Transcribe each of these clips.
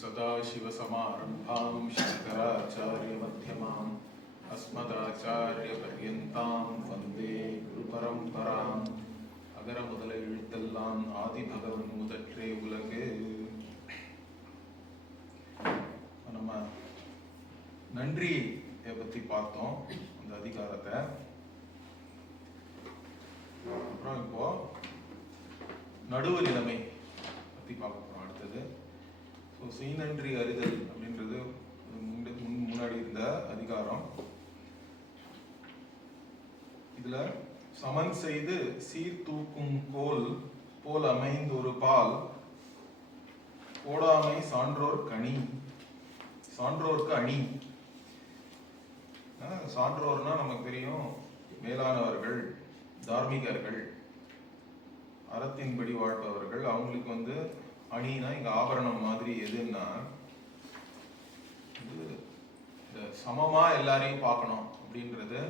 सदाशिवसमारम्भां शङ्कराचार्यमध्यमाम् अस्मदाचार्यपर्यन्तां वन्दे गुरुपरम्पराम्. அகர முதல எழுத்தெல்லாம் ஆதிபகவன் முதற்றே உலகு. நம்ம நன்றியை பற்றி பார்த்தோம், அந்த அதிகாரத்தை. அப்புறம் இப்போ நடுவு நிலைமை பற்றி பார்க்க போகிறோம் அடுத்தது. ஸோ செய்நன்றி அறிதல் அப்படின்றது முன்னாடி இருந்த அதிகாரம். இதில் சமன் செய்து சீர்தூக்கும் கோல் போல் அமைந்தொரு பால் போடாமை சான்றோர் கணி, சான்றோர்க்கு அணி. சான்றோர்னா நமக்கு தெரியும், மேலானவர்கள், தார்மீகர்கள், அறத்தின்படி வாழ்பவர்கள். அவங்களுக்கு அணினா இங்க ஆபரணம் மாதிரி எதுன்னா, சமமா எல்லாரையும் பார்க்கணும் அப்படின்றது.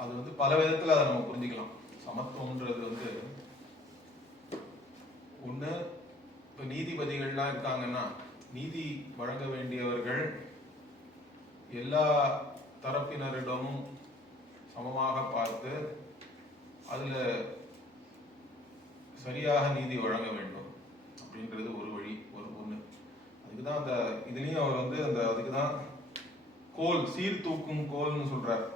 அது பல விதத்துல அதை நம்ம புரிஞ்சுக்கலாம். சமத்துவம்ன்றது ஒண்ணு, இப்ப நீதிபதிகள்லாம் இருக்காங்கன்னா, நீதி வழங்க வேண்டியவர்கள் எல்லா தரப்பினரிடமும் சமமாக பார்த்து அதுல சரியாக நீதி வழங்க வேண்டும் அப்படின்றது ஒரு வழி, ஒண்ணு. அதுக்குதான் அந்த இதுலயும் அவர் அந்த அதுக்குதான் கோல், சீர்தூக்கும் கோல்னு சொல்றார்.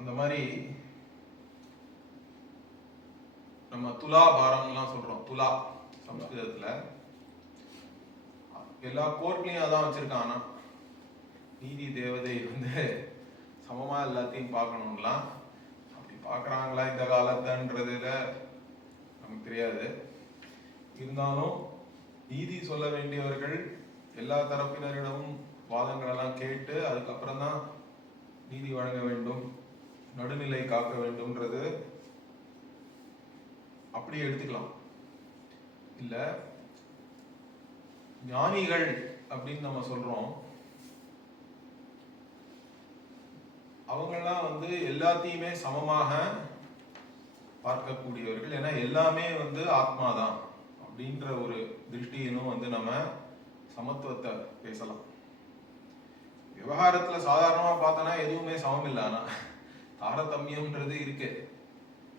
அந்த மாதிரி நம்ம துலா பாரம்லாம் சொல்றோம். துலா சமஸ்கிருதத்துல எல்லா கோர்ட்லயும் அதான் வச்சிருக்கான். நீதி தேவதை சமமா எல்லாத்தையும் பார்க்கணும்லாம். அப்படி பார்க்கறாங்களா இந்த காலத்தன்றதுல நமக்கு தெரியாது. இருந்தாலும் நீதி சொல்ல வேண்டியவர்கள் எல்லா தரப்பினரிடமும் வாதங்கள் எல்லாம் கேட்டு அதுக்கப்புறம் தான் நீதி வழங்க வேண்டும், நடுநிலை காக்க வேண்டும்ன்றது அப்படி எடுத்துக்கலாம். இல்ல ஞானிகள் அப்படின்னு நம்ம சொல்றோம், அவங்கெல்லாம் எல்லாத்தையுமே சமமாக பார்க்கக்கூடியவர்கள். ஏன்னா எல்லாமே ஆத்மாதான் அப்படின்ற ஒரு திருஷ்டியினும் நம்ம சமத்துவத்தை பேசலாம். விவகாரத்துல சாதாரணமா பார்த்தோன்னா எதுவுமே சமம் இல்லை. ஆனா தாரதமியம்ன்றது இருக்கு.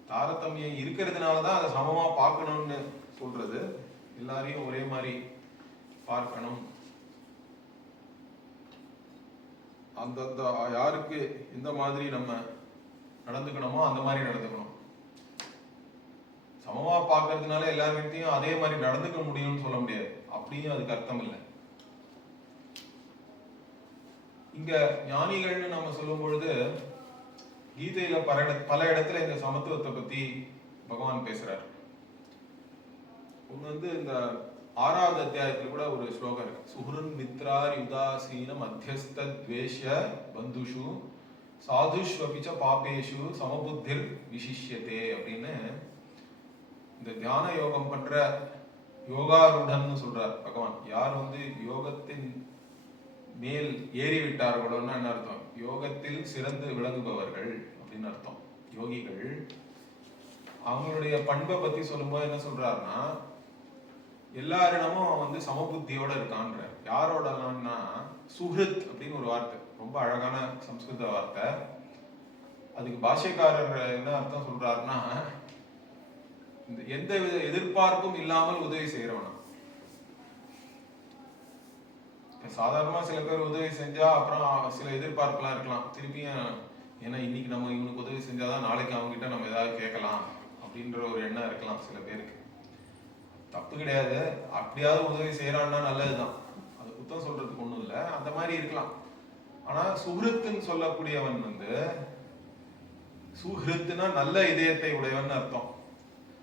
தாரதமியம் இருக்கிறதுனாலதான் அதை சமமா பார்க்கணும்னு சொல்றது. எல்லாரையும் ஒரே மாதிரி பார்க்கணும், அந்தந்த யாருக்கு எந்த மாதிரி நம்ம நடந்துக்கணுமோ அந்த மாதிரி நடந்துக்கணும். சமமா பார்க்கறதுனால எல்லார்கிட்டையும் அதே மாதிரி நடந்துக்க முடியும்னு சொல்ல முடியாது. அப்படியும் அதுக்கு அர்த்தம் இல்லை. இங்க ஞானிகள்னு நம்ம சொல்லும் பொழுது கீதையில பல இடத்துல இந்த சமத்துவத்தை பத்தி பகவான் பேசுறார். ஒண்ணு இந்த 6வது அத்தியாயத்துல கூட ஒரு ஸ்லோகம் இருக்கு. சுஹ்ருன் மித்ரார் யுதாசீன மத்தியஸ்த துவேஷ்ய பந்துஷு சாதுஷ்வபிச்ச பாபேஷு சமபுத்திர் விசிஷ்யதே அப்படின்னு. இந்த தியான யோகம் பண்ற யோகாரூடன்னு சொல்றார் பகவான். யார் யோகத்தின் மேல் ஏறி விட்டார்களோன்னு என்ன அர்த்தம்? யோகத்தில் சிறந்து விளங்குபவர்கள் அப்படின்னு அர்த்தம். யோகிகள் அவங்களுடைய பண்பை பத்தி சொல்லும்போது என்ன சொல்றாருன்னா, எல்லாரிடமும் சமபுத்தியோட இருக்கான்ற. யாரோடனா சுஹ்ருத் அப்படின்னு ஒரு வார்த்தை, ரொம்ப அழகான சம்ஸ்கிருத வார்த்தை. அதுக்கு பாஷ்யக்காரர் என்ன அர்த்தம் சொல்றாருன்னா, எந்த வித எதிர்பார்ப்பும் இல்லாமல் உதவி செய்யறவனா. சாதாரணமா சில பேர் உதவி செஞ்சா அப்புறம் சில எதிர்பார்ப்புலாம் இருக்கலாம். திருப்பியும் ஏன்னா இன்னைக்கு நம்ம இவனுக்கு உதவி செஞ்சாதான் நாளைக்கு அவங்க கிட்ட நம்ம ஏதாவது கேட்கலாம் அப்படின்ற ஒரு எண்ணம் இருக்கலாம் சில பேருக்கு. தப்பு கிடையாது, அப்படியாவது உதவி செய்யறான்னா நல்லதுதான், அது குத்தம் சொல்றதுக்கு ஒண்ணும் இல்லை. அந்த மாதிரி இருக்கலாம். ஆனா சுஹ்ருத்துன்னு சொல்லக்கூடியவன் சுஹ்ருத்துனா நல்ல இதயத்தை உடையவன் அர்த்தம்.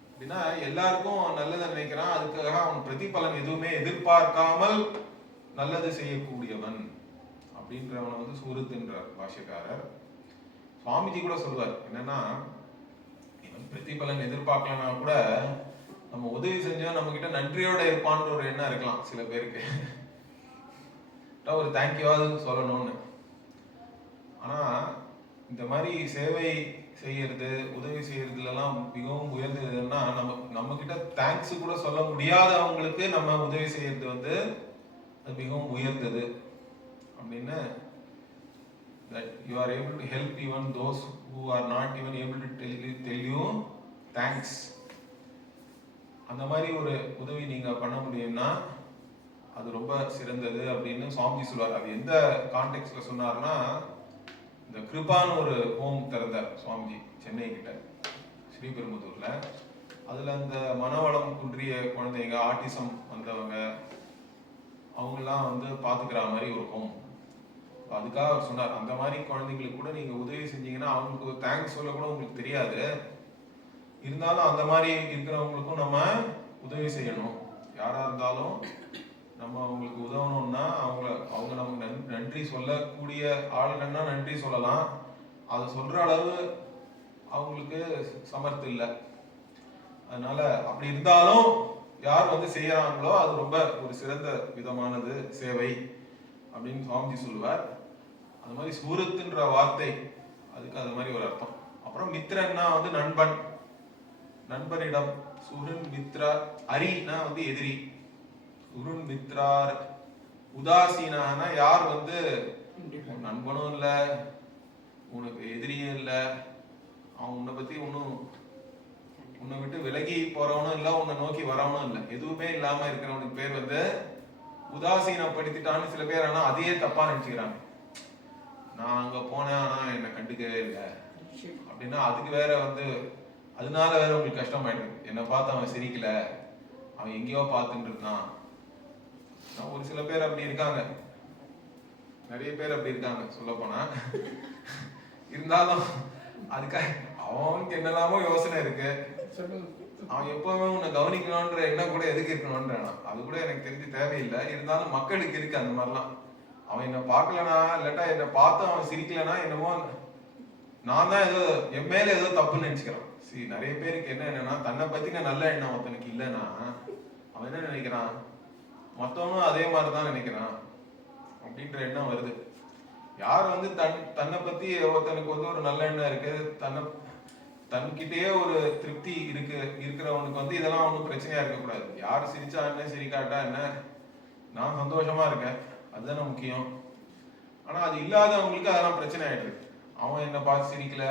அப்படின்னா எல்லாருக்கும் நல்லதை நினைக்கிறான், அதுக்காக அவன் பிரதிபலன் எதுவுமே எதிர்பார்க்காமல் நல்லது செய்யக்கூடியவன் அப்படின்றவன் சுஹ்ருத்துன்றார் பாஷ்யக்காரர். சுவாமிஜி கூட சொல்வார் என்னன்னா, இவன் பிரதிபலன் எதிர்பார்க்கலன்னா கூட நம்ம உதவி செஞ்சா நம்ம கிட்ட நன்றியோட இருப்பான்ற ஒரு எண்ணம் இருக்கலாம் சில பேருக்கு. ஒரு தேங்க்யூவாவது சொல்லணும்னு. ஆனா இந்த மாதிரி சேவை செய்யறது, உதவி செய்யறதுலாம் மிகவும் உயர்ந்ததுன்னா நம்ம தேங்க்ஸ் கூட சொல்ல முடியாதவங்களுக்கு நம்ம உதவி செய்யறது வந்து அது மிகவும் உயர்ந்தது அப்படின்னு. That you are able to help even those who are not even able to tell you thanks. அந்த மாதிரி ஒரு உதவி நீங்க பண்ண முடியும்னா அது ரொம்ப சிறந்தது அப்படின்னு சுவாமிஜி சொல்வார். அது எந்த கான்டெக்ட்ல சொன்னார்னா, இந்த கிருபான்னு ஒரு ஹோம் திறந்தார் சுவாமிஜி சென்னை கிட்ட ஸ்ரீபெரும்புதூர்ல. அதுல அந்த மனவளம் குன்றிய குழந்தைங்க, ஆட்டிசம் வந்தவங்க, அவங்கெல்லாம் வந்து பாத்துக்கிற மாதிரி ஒரு ஹோம். அதுக்காக அவர் சொன்னார், அந்த மாதிரி குழந்தைங்களுக்கு கூட நீங்க உதவி செஞ்சீங்கன்னா அவங்களுக்கு தேங்க்ஸ் சொல்ல கூட உங்களுக்கு தெரியாது. இருந்தாலும் அந்த மாதிரி இருக்கிறவங்களுக்கும் நம்ம உதவி செய்யணும். யாரா இருந்தாலும் நம்ம அவங்களுக்கு உதவணும்னா அவங்க நமக்கு நன்றி சொல்லக்கூடிய ஆளுங்கன்னா நன்றி சொல்லலாம். அதை சொல்ற அளவு அவங்களுக்கு சமர்த்தம் இல்லை. அதனால அப்படி இருந்தாலும் யார் வந்து செய்யறாங்களோ அது ரொம்ப ஒரு சிறந்த விதமானது சேவை அப்படின்னு சுவாமிஜி சொல்லுவார். அது மாதிரி சூரத்துன்ற வார்த்தை அதுக்கு அது மாதிரி ஒரு அர்த்தம். அப்புறம் மித்ரன்னா வந்து நண்பன், நண்பனிடம். சுருன் மித்ரா, அரினா வந்து எதிரி. சுருன் மித்ரார் உதாசீனானா யார் வந்து நண்பனும் இல்லை, உனக்கு எதிரியும் இல்லை, அவன் உன்னை பத்தி ஒன்னும் உன்னை விட்டு விலகி போறவனும் இல்லை, உன்னை நோக்கி வரவனும் இல்லை, எதுவுமே இல்லாம இருக்கிறவனுக்கு பேர் வந்து உதாசீனப்படுத்திட்டான்னு சில பேர். ஆனா அதையே தப்பா நினைச்சுக்கிறாங்க. நான் அங்க போனேன் ஆனா என்னை கண்டுக்கவே இல்லை அப்படின்னா அதுக்கு வேற வந்து அதனால வேற உங்களுக்கு கஷ்டமாயிடுது. என்னை பார்த்து அவன் சிரிக்கல, அவன் எங்கேயோ பார்த்துட்டு இருந்தான். ஒரு சில பேர் அப்படி இருக்காங்க, நிறைய பேர் அப்படி இருக்காங்க சொல்ல போனா. இருந்தாலும் அதுக்காக அவனுக்கு என்னெல்லாமோ யோசனை இருக்கு. அவன் எப்பவுமே உன்னை கவனிக்கணும்ன்ற எண்ணம் கூட எதுக்கு இருக்கணும்ன்றானா, அது கூட எனக்கு தெரிஞ்சு தேவையில்லை. இருந்தாலும் மக்களுக்கு இருக்கு அந்த மாதிரிலாம். அவன் என்ன பார்க்கலனா, இல்லாட்டா என்னை பார்த்து அவன் சிரிக்கலனா என்னமோ நான் தான் ஏதோ என் மேல ஏதோ தப்புன்னு நினைச்சுக்கிறான். நிறைய பேருக்கு என்னன்னா, தன்னை பத்தின நல்ல எண்ணம் ஒருத்தனுக்கு இல்லைன்னா அவன் என்ன நினைக்கிறான், மத்தவனும் அதே மாதிரிதான் நினைக்கிறான் அப்படின்ற எண்ணம் வருது. யார் வந்து தன்னை பத்தி ஒருத்தனுக்கு வந்து ஒரு நல்ல எண்ணம் இருக்கு, தன்கிட்டயே ஒரு திருப்தி இருக்கிறவனுக்கு வந்து இதெல்லாம் ஒன்றும் பிரச்சனையா இருக்கக்கூடாது. யார் சிரிச்சா என்ன, சிரிக்காட்டா என்ன, நான் சந்தோஷமா இருக்கேன், அதுதானே முக்கியம். ஆனா அது இல்லாதவங்களுக்கு அதெல்லாம் பிரச்சனை ஆயிடுது. அவன் என்ன பார்த்து சிரிக்கல,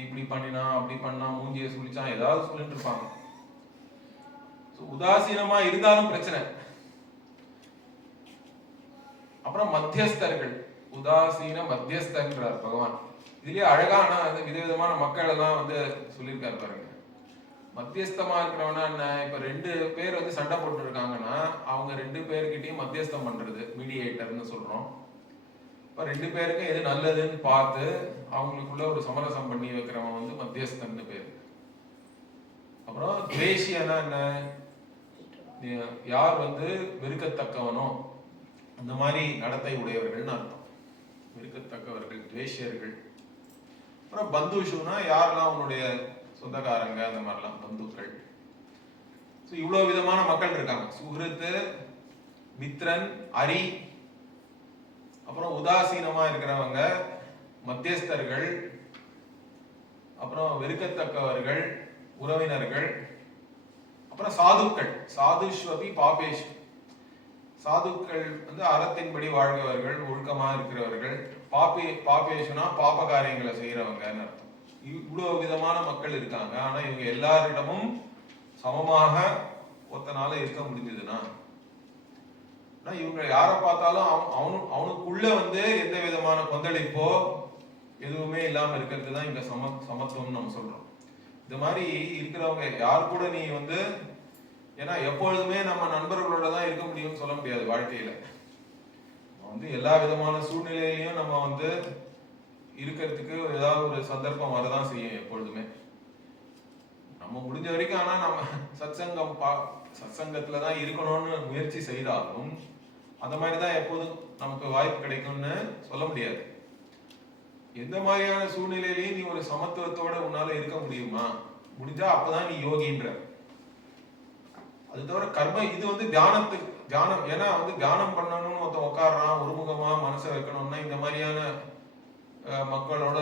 இப்படி பண்ணினா அப்படி பண்ணா, மூஞ்சியை சுழிச்சான், ஏதாவது சொல்லிட்டு இருப்பாங்க. உதாசீனமா இருந்தாலும் பிரச்சனை. அப்புறம் மத்தியஸ்தர்கள், உதாசீன மத்தியஸ்தன்றார் பகவான். இதுலயே அழகான விதவிதமான மக்கள் எல்லாம் வந்து சொல்லியிருக்காரு பாருங்க. மத்தியஸ்தமா இருக்கிறவனா என்ன, இப்ப 2 பேர் வந்து சண்டை போட்டு இருக்காங்கன்னா அவங்க 2 பேர்கிட்டயும் மத்தியஸ்தம் பண்றது மீடியேட்டர்னு சொல்றோம். இப்ப 2 பேருக்கும் எது நல்லதுன்னு பார்த்து அவங்களுக்குள்ள ஒரு சமரசம் பண்ணி வைக்கிறவன் வந்து மத்தியஸ்தன்னு பேரு. அப்புறம் துவேஷியனா என்ன, யார் வந்து வெறுக்கத்தக்கவனோ அந்த மாதிரி நடத்தை உடையவர்கள்னு அர்த்தம். வெறுக்கத்தக்கவர்கள் துவேஷியர்கள். அப்புறம் பந்துஷுனா யாரெல்லாம் அவனுடைய சொந்தக்காரங்க, அந்த மாதிரிலாம் பந்துக்கள். இவ்வளவு விதமான மக்கள் இருக்காங்க. சுஹ்ருத்து, மித்ரன், அரி, அப்புறம் உதாசீனமா இருக்கிறவங்க, மத்தியஸ்தர்கள், அப்புறம் வெறுக்கத்தக்கவர்கள், உறவினர்கள், அப்புறம் சாதுக்கள். சாதுஷ்வபி பாபேஷ். சாதுக்கள் வந்து அறத்தின்படி வாழ்கிறவர்கள், ஒழுக்கமா இருக்கிறவர்கள். பாபேஷுனா பாப காரியங்களை செய்யறவங்கன்னு அர்த்தம். இவ்வளவு விதமான மக்கள் இருக்காங்க. ஆனா இவங்க எல்லாரிடமும் சமமாக ஒத்தனால இருக்க முடிஞ்சதுன்னா, இவங்க யாரை பார்த்தாலும் அவனுக்குள்ள வந்து எந்த விதமான கொந்தளிப்போ எதுவுமே இல்லாம இருக்கிறது தான் இங்க சமத்துவம் நம்ம சொல்றோம். இந்த மாதிரி இருக்கிறவங்க யார் கூட நீ வந்து, ஏன்னா எப்பொழுதுமே நம்ம நண்பர்களோட தான் இருக்க முடியும்னு சொல்ல முடியாது வாழ்க்கையில. வந்து எல்லா விதமான சூழ்நிலையிலையும் நம்ம வந்து இருக்கிறதுக்கு ஏதாவது ஒரு சந்தர்ப்பம் வரதான் செய்யும் எப்பொழுதுமே. நம்ம முடிஞ்ச வரைக்கும் ஆனா நம்ம சத்சங்கத்துலதான் இருக்கணும்னு முயற்சி செய்தாலும் அந்த மாதிரிதான் எப்போதும் நமக்கு வாய்ப்பு கிடைக்கும்னு சொல்ல முடியாது. எந்த மாதிரியான சூழ்நிலையிலையும் நீ ஒரு சமத்துவத்தோட உன்னால இருக்க முடியுமா, முடிஞ்சா அப்பதான் நீ யோகின்ற. அது தவிர கர்ம இது வந்து தியானம். ஏன்னா வந்து தியானம் பண்ணணும்னு ஒருத்தன் உட்காடுறான், ஒருமுகமா மனசை வைக்கணும்னா இந்த மாதிரியான மக்களோட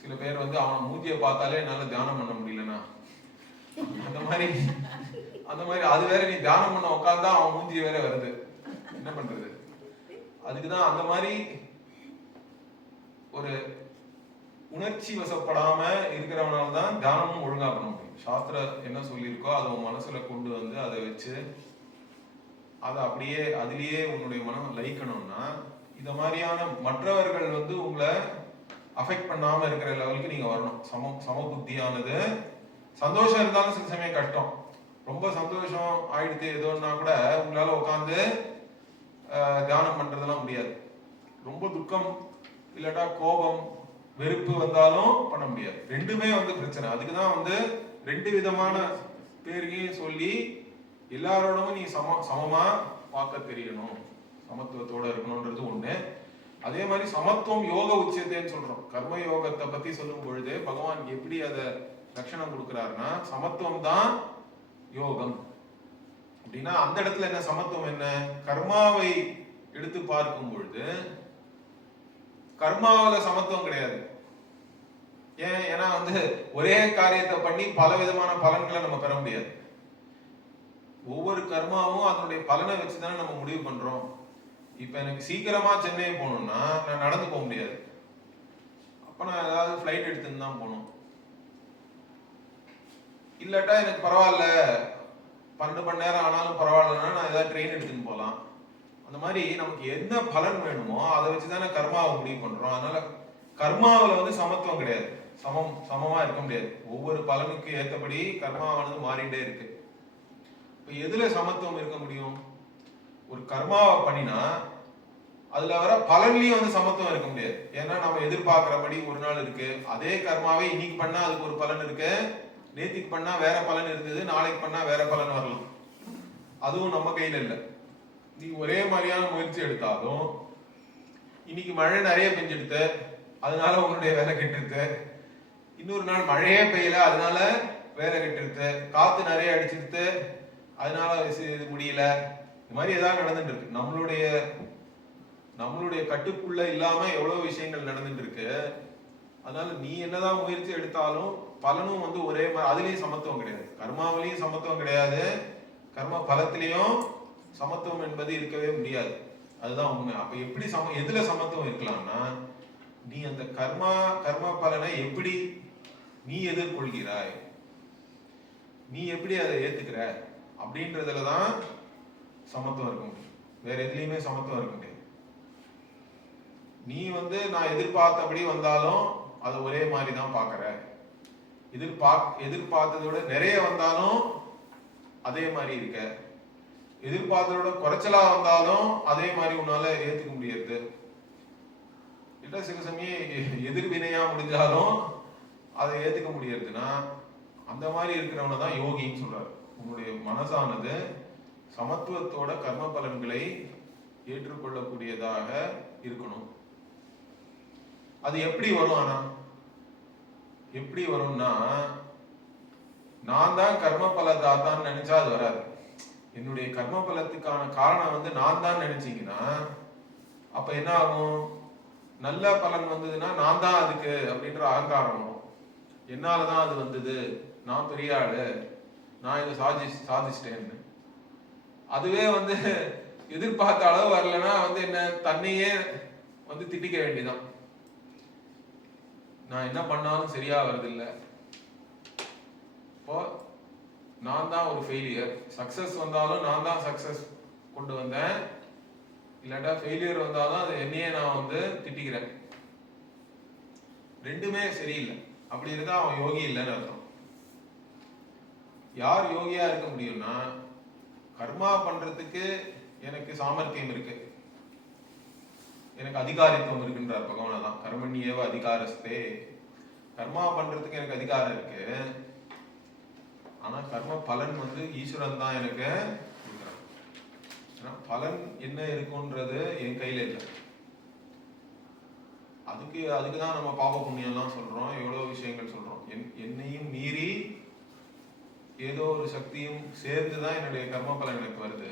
சில பேர் வந்து அவன் மூஞ்சியை பார்த்தாலே என்னால தியானம் பண்ண முடியலன்னா அந்த மாதிரி அந்த மாதிரி அது வேற நீ தியானம் பண்ண உட்காந்தா அவன் மூஞ்சி வேற வருது, என்ன பண்றது? அதுக்குதான் அந்த மாதிரி ஒரு உணர்ச்சி வசப்படாம இருக்கிறவனால தான் தியானமும் ஒழுங்கா பண்ண முடியும். சாஸ்திரம் என்ன சொல்லியிருக்கோ அதை உன் மனசுல கொண்டு வந்து அதை வச்சு அதை அப்படியே அதுலயே உன்னுடைய மனம் லயிக்கணும்னா இந்த மாதிரியான மற்றவர்கள் வந்து உங்களை அஃபெக்ட் பண்ணாம இருக்கிற லெவலுக்கு நீங்க வரணும். சம புத்தியானது. சந்தோஷம் இருந்தாலும் சில சமயம் கஷ்டம். ரொம்ப சந்தோஷம் ஆயிடுத்து ஏதோன்னா கூட உங்களால உட்காந்து தியானம் பண்றதெல்லாம் முடியாது. ரொம்ப துக்கம் இல்லாட்டா கோபம் வெறுப்பு வந்தாலும் பண்ண முடியாது. ரெண்டுமே வந்து பிரச்சனை. அதுக்குதான் வந்து ரெண்டு விதமான பேரையும் சொல்லி எல்லாரோடவும் நீ சமமா பார்க்க தெரியணும், சமத்துவத்தோட இருக்கணும்ன்றது ஒண்ணு. அதே மாதிரி சமத்துவம் யோக உச்சத்தைன்னு சொல்றோம். கர்ம யோகத்தை பத்தி சொல்லும் பொழுது பகவான் எப்படி அதை லட்சணம் கொடுக்கிறாருன்னா சமத்துவம் தான் யோகம் அப்படின்னா அந்த இடத்துல என்ன சமத்துவம் என்ன? கர்மாவை எடுத்து பார்க்கும் பொழுது கர்மாவில சமத்துவம் கிடையாது. ஏன்னா வந்து ஒரே காரியத்தை பண்ணி பல விதமான பலன்களை நம்ம பெற முடியாது. ஒவ்வொரு கர்மாவும் அதனுடைய பலனை வச்சுதானே நம்ம முடிவு பண்றோம். இப்ப எனக்கு சீக்கிரமா சென்னை போகணும்னா நான் நடந்து போக முடியாது. அப்ப நான் ஏதாவது ஃபிளைட் எடுத்துன்னு தான் போகணும். இல்லாட்டா எனக்கு பரவாயில்ல 12 மணி நேரம் ஆனாலும் பரவாயில்லன்னா நான் ஏதாவது ட்ரெயின் எடுத்துன்னு போகலாம். அந்த மாதிரி நமக்கு என்ன பலன் வேணுமோ அதை வச்சுதானே கர்மாவை முடிவு பண்றோம். அதனால கர்மாவில வந்து சமத்துவம் கிடையாது. சமமா இருக்க முடியாது. ஒவ்வொரு பலனுக்கு ஏற்றபடி கர்மாவானது மாறிட்டே இருக்கு. இப்ப எதுல சமத்துவம் இருக்க முடியும்? ஒரு கர்மாவை பண்ணினா அதுல வர பலன்லயும் வந்து சமத்துவம் இருக்க முடியாது. ஏன்னா நம்ம எதிர்பார்க்கிறபடி ஒரு நாள் இருக்கு. அதே கர்மாவே இன்னைக்கு பண்ணா அதுக்கு ஒரு பலன் இருக்கு, நேத்திக்கு பண்ணா வேற பலன் இருக்குது, நாளைக்கு பண்ணா வேற பலன் வரலாம். அதுவும் நம்ம கையில இல்லை. நீ ஒரே மாதிரியான முயற்சி எடுத்தாலும் இன்னைக்கு மழை நிறைய பெஞ்செடுத்து அதனால உன்னுடைய வேலை கெட்டுருது, இன்னொரு நாள் மழையே பெய்யல அதனால வேலை கெட்டுருது, காத்து நிறைய அடிச்சிருது அதனால இது முடியல. இந்த மாதிரி ஏதாவது நடந்துட்டு இருக்கு. நம்மளுடைய கட்டுக்குள்ள இல்லாம எவ்வளவு விஷயங்கள் நடந்துட்டு இருக்கு. அதனால நீ என்னதான் முயற்சி எடுத்தாலும் பலனும் வந்து ஒரே மாதிரி. அதுலயும் சமத்துவம் கிடையாது. கர்மாவிலையும் சமத்துவம் கிடையாது, கர்ம பலத்திலையும் சமத்துவம் என்பது இருக்கவே முடியாது. அதுதான் உண்மை. அப்ப எப்படி எதுல சமத்துவம் இருக்கலாம்னா நீ அந்த கர்ம பலனை எப்படி நீ எதிர்கொள்கிறாய், நீ எப்படி அதை ஏத்துக்கிற அப்படின்றதுலதான் சமத்துவம் இருக்க முடியும். வேற எதுலையுமே சமத்துவம் இருக்க முடியாது. நீ வந்து நான் எதிர்பார்த்தபடி வந்தாலும் அது ஒரே மாதிரி தான் பாக்குற, எதிர்பார்த்ததை விட நிறைய வந்தாலும் அதே மாதிரி இருக்க, எதிர்பார்த்ததோட குறைச்சலா வந்தாலும் அதே மாதிரி உன்னால ஏத்துக்க முடியாது. இல்ல சில சமயம் எதிர்வினையா முடிஞ்சாலும் அதை ஏத்துக்க முடியறதுன்னா அந்த மாதிரி இருக்கிறவன தான் யோகின்னு சொல்றாரு. உன்னுடைய மனசானது சமத்துவத்தோட கர்ம பலன்களை ஏற்றுக்கொள்ளக்கூடியதாக இருக்கணும். அது எப்படி வரும்? ஆனா எப்படி வரும்னா நான் தான் கர்ம பல தாத்தான்னு நினைச்சா அது வராது. என்னுடைய கர்ம பலத்துக்கான காரணம் வந்து நான் தான் நினைச்சீங்கன்னா அப்ப என்ன ஆகும்? நல்ல பலன் வந்ததுன்னா நான் தான் அதுக்கு அப்படின்ற அகங்காரம் வரும். என்னாலதான் அது வந்தது, நான் பெரிய ஆளு, நான் இதை சாதிச்சிட்டேன்னு. அதுவே வந்து எதிர்பார்த்த அளவு வரலன்னா வந்து என்ன தன்னையே வந்து திட்டிக்க வேண்டியதான். நான் என்ன பண்ணாலும் சரியா வருதில்லை, இப்போ நான் தான் ஒரு ஃபெயிலியர். சக்சஸ் வந்தாலும் நான் தான் சக்சஸ் கொண்டு வந்தேன், இல்லாட்டா ஃபெயிலியர் வந்தாலும் அது என்னையே நான் வந்து திட்டிக்கிறேன். ரெண்டுமே சரியில்லை. அப்படி இருந்தா அவன் யோகி இல்லைன்னு அர்த்தம். யார் யோகியா இருக்க முடியும்னா கர்மா பண்றதுக்கு எனக்கு சாமர்த்தியம் இருக்கு, எனக்கு அதிகாரித்துவம் இருக்குன்றார் பகவான். தான் கர்மண்யேவ அதிகாரஸ்தே. கர்மா பண்றதுக்கு எனக்கு அதிகாரம் இருக்கு, ஆனா கர்ம பலன் வந்து ஈஸ்வரன் தான் எனக்கு கொடுக்குறான். பலன் என்ன இருக்குன்றது என் கையில இல்லை. அதுக்குதான் நம்ம பாப புண்ணியம்லாம் சொல்றோம், எவ்வளவு விஷயங்கள் சொல்றோம். என்னையும் மீறி ஏதோ ஒரு சக்தியும் சேர்ந்துதான் என்னுடைய கர்ம பலன் எனக்கு வருது.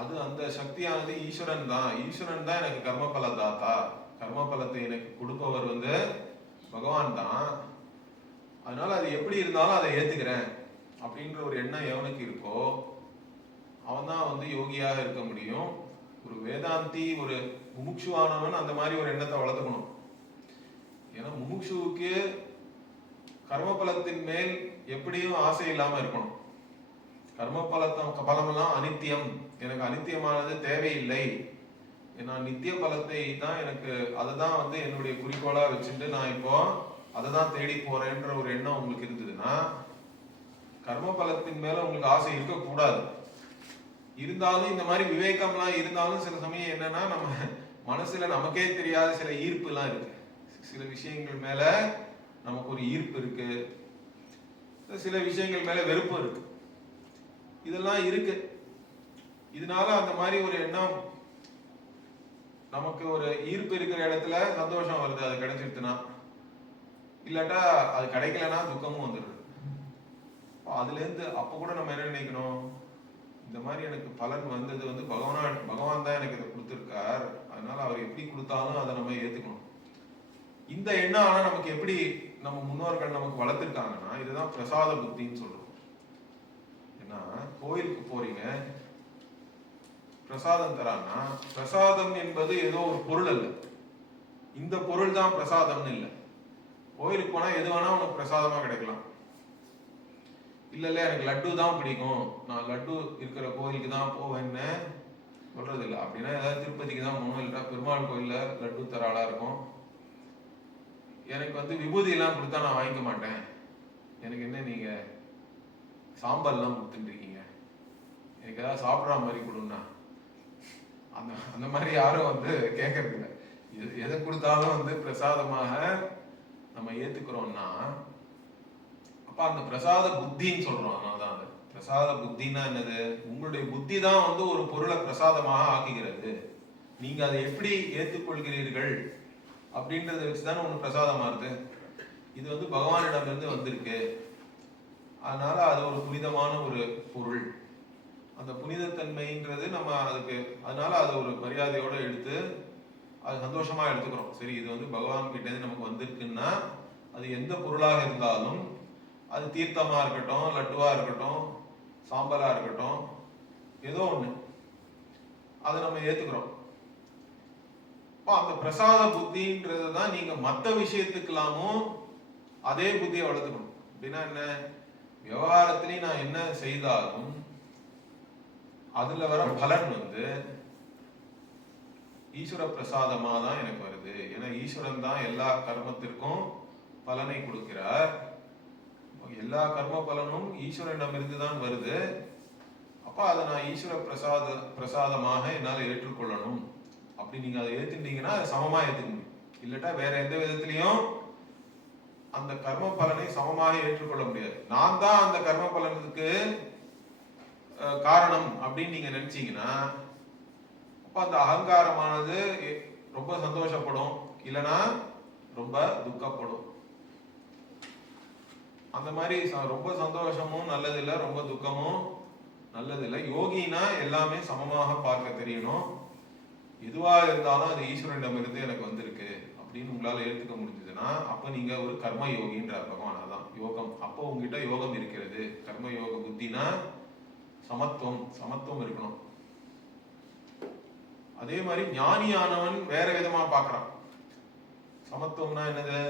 அது அந்த சக்தியானது ஈஸ்வரன் தான். ஈஸ்வரன் தான் எனக்கு கர்ம பல தாத்தா. கர்ம பலத்தை எனக்கு கொடுப்பவர் வந்து பகவான் தான். அதனால அது எப்படி இருந்தாலும் அதை ஏத்துக்கிறேன் அப்படின்ற ஒரு எண்ணம் எவனுக்கு இருக்கோ அவன் தான் வந்து யோகியாக இருக்க முடியும். ஒரு வேதாந்தி, ஒரு முமுட்சுவானவன் அந்த மாதிரி ஒரு எண்ணத்தை வளர்த்துக்கணும். ஏன்னா முமுட்சுவுக்கு கர்மபலத்தின் மேல் எப்படியும் ஆசை இல்லாம இருக்கணும். பலமெல்லாம் அனித்தியம், எனக்கு அனித்தியமானது தேவையில்லை, நான் நித்திய பலத்தை தான் எனக்கு, அதை தான் வந்து என்னுடைய குறிக்கோளா வச்சுட்டு நான் இப்போ அதை தான் தேடி போறேன்ற ஒரு எண்ணம் உங்களுக்கு இருந்ததுன்னா கர்ம பலத்தின் மேல உங்களுக்கு ஆசை இருக்கக்கூடாது. இருந்தாலும் இந்த மாதிரி விவேகம்லாம் இருந்தாலும் சில சமயம் என்னன்னா நம்ம மனசுல நமக்கே தெரியாத சில ஈர்ப்பு எல்லாம் இருக்கு. சில விஷயங்கள் மேல நமக்கு ஒரு ஈர்ப்பு இருக்கு, சில விஷயங்கள் மேல வெறுப்பு இருக்கு, இதெல்லாம் இருக்கு. இதனால அந்த மாதிரி ஒரு எண்ணம், நமக்கு ஒரு ஈர்ப்பு இருக்கிற இடத்துல சந்தோஷம் வருது, அது கிடைச்சிருச்சுன்னா. இல்லாட்டா அது கிடைக்கலன்னா துக்கமும் வந்துடுது. அதுல இருந்து அப்ப கூட நம்ம என்ன நினைக்கணும், இந்த மாதிரி எனக்கு பலன் வந்தது வந்து பகவான் தான் எனக்கு இதை கொடுத்துருக்கார், அதனால அவர் எப்படி கொடுத்தாலும் அதை நம்ம ஏத்துக்கணும். இந்த எண்ணம் ஆனா நமக்கு எப்படி நம்ம முன்னோர்கள் நமக்கு வளர்த்துருக்காங்கன்னா, இதுதான் பிரசாத புத்தின்னு சொல்றோம். ஏன்னா கோயிலுக்கு போறீங்க, பிரசாதம் தரான்னா பிரசாதம் என்பது ஏதோ ஒரு பொருள் அல்ல, இந்த பொருள் தான் பிரசாதம்னு இல்லை. கோயிலுக்கு போனா எது வேணா உனக்கு பிரசாதமா கிடைக்கலாம். இல்ல எனக்கு லட்டு தான் பிடிக்கும், நான் லட்டு இருக்கிற கோயிலுக்கு தான் போவேன்னு சொல்றது இல்லை. அப்படின்னா ஏதாவது திருப்பதிக்கு தான் போகணும், இல்லைன்னா பெருமாள் கோயில்ல லட்டு தராளா இருக்கும். எனக்கு வந்து விபூதி எல்லாம் கொடுத்தா நான் வாங்கிக்க மாட்டேன், எனக்கு என்ன நீங்க சாம்பார் எல்லாம் கொடுத்துட்டு இருக்கீங்க, எனக்கு ஏதாவது சாப்பிட்ற மாதிரி கொடுன்னா அந்த மாதிரி யாரும் வந்து கேட்கறது இல்லை. எதை கொடுத்தாலும் வந்து பிரசாதமாக நம்ம ஏத்துக்கிறோம்னா அப்ப அந்த பிரசாத புத்தின்னு சொல்றோம். அதனாலதான் அது பிரசாத புத்தின்னா என்னது, உங்களுடைய புத்தி தான் வந்து ஒரு பொருளை பிரசாதமாக ஆக்குகிறது. நீங்க அதை எப்படி ஏற்றுக்கொள்கிறீர்கள் அப்படின்றத வச்சுதானே ஒண்ணு பிரசாதமா இருக்கு. இது வந்து பகவானிடம் இருந்து வந்திருக்கு, அதனால அது ஒரு புனிதமான ஒரு பொருள். அந்த புனிதத்தன்மைன்றது நம்ம அதுக்கு, அதனால அது ஒரு மரியாதையோட எடுத்து அது சந்தோஷமா எடுத்துக்கிறோம். சரி, இது வந்து பகவான் கிட்ட இருந்து நமக்கு வந்திருக்குன்னா அது எந்த பொருளாக இருந்தாலும், அது தீர்த்தமா இருக்கட்டும், லட்டுவா இருக்கட்டும், சாம்பலா இருக்கட்டும், ஏதோ ஒண்ணு, அதை நம்ம ஏத்துக்கிறோம். அந்த பிரசாத புத்தின்றது தான் நீங்க மற்ற விஷயத்துக்கெல்லாமும் அதே புத்தியை வளர்த்துக்கணும். அப்படின்னா என்ன, விவகாரத்திலையும் நான் என்ன செய்தாலும் அதுல வர பலன் வந்து ஈஸ்வர பிரசாதமா தான் எனக்கு வருது. ஏன்னா ஈஸ்வரன் தான் எல்லா கர்மத்திற்கும் பலனை கொடுக்கிறார். எல்லா கர்ம பலனும் ஈஸ்வரனிடம் இருந்து தான் வருது. அப்ப அதை நான் ஈஸ்வர பிரசாதமாக என்னால் ஏற்றுக்கொள்ளணும். அப்படி நீங்க அதை ஏத்துட்டீங்கன்னா சமமா ஏத்துக்கணும். இல்லட்டா வேற எந்த விதத்திலையும் அந்த கர்ம பலனை சமமாக ஏற்றுக்கொள்ள முடியாது. நான் தான் அந்த கர்ம பலனுக்கு காரணம் அப்படின்னு நீங்க நினைச்சீங்கன்னா அப்ப அந்த அகங்காரமானது ரொம்ப சந்தோஷப்படும், இல்லைன்னா ரொம்ப துக்கப்படும். அந்த மாதிரி ரொம்ப சந்தோஷமும் நல்லதில்லை, ரொம்ப துக்கமும் நல்லதில்லை. யோகினா எல்லாமே சமமாக பார்க்க தெரியணும். எதுவா இருந்தாலும் அது ஈஸ்வரனிடமிருந்து எனக்கு வந்திருக்கு அப்படின்னு உங்களால ஏற்றுக்க முடிஞ்சதுன்னா அப்ப நீங்க ஒரு கர்ம யோகின்ற பகவான். அதான் யோகம். அப்போ உங்ககிட்ட யோகம் இருக்கிறது. கர்ம யோக புத்தினா சமத்துவம் இருக்கணும். அதே மாதிரி ஞானியானவன் வேற விதமா பார்க்கறான். சமத்துவம்னா என்னது,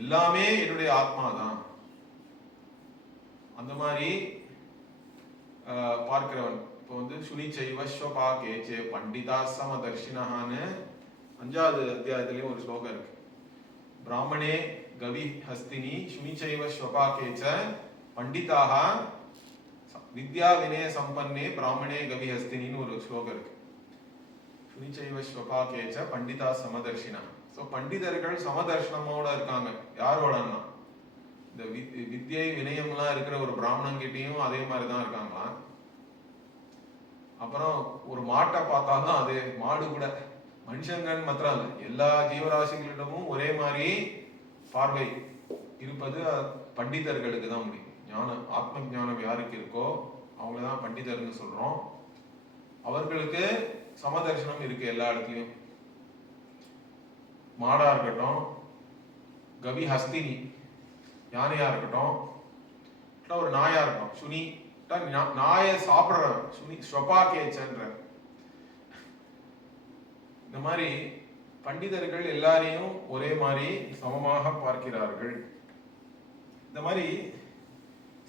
எல்லாமே என்னுடைய ஆத்மா தான் அந்த மாதிரி பார்க்கிறவன். இப்போ வந்து சுனி செய்வஸ்வபா கேச்சே பண்டிதா சமதர்ஷினஹான்னு 5வது அத்தியாயத்திலையும் ஒரு ஸ்லோகம் இருக்கு. பிராமணே கவி ஹஸ்தினி சுனிச்சைவ ஸ்வபா கேச்ச பண்டிதாக வித்யா வினய சம்பன்னே பிராமணே கவி ஹஸ்தினின்னு ஒரு ஸ்லோகம் இருக்கு. சுனிச்சைவ ஸ்வபா கேச்ச பண்டிதா சமதர்ஷினா. ஸோ பண்டிதர்கள் சமதர்ஷனமோட இருக்காங்க. யாரோடன்னா இந்த வித்யை வினயம்லாம் இருக்கிற ஒரு பிராமணன் கிட்டையும் அதே மாதிரி தான் இருக்காங்களாம். அப்புறம் ஒரு மாட்டை பார்த்தாலும் அதே மாடு கூட, மனுஷங்கன்னு மாத்திரம் இல்லை, எல்லா ஜீவராசிகளிடமும் ஒரே மாதிரி பார்வை இருப்பது பண்டிதர்களுக்கு தான் முடியும். ஞானம், ஆத்ம ஞானம் யாருக்கு இருக்கோ அவங்களதான் பண்டிதர்னு சொல்றோம். அவர்களுக்கு சமதர்சனம் இருக்கு எல்லா இடத்துலயும். மாடா இருக்கட்டும், கவி ஹஸ்தினி யானையா இருக்கட்டும், ஒரு நாயா இருக்கும். சுனி நாயை சாப்பிடுறவன் சுனி ஸ்வபாகேச்சன்ற. இந்த மாதிரி பண்டிதர்கள் எல்லாரையும் ஒரே மாதிரி சமமாக பார்க்கிறார்கள். இந்த மாதிரி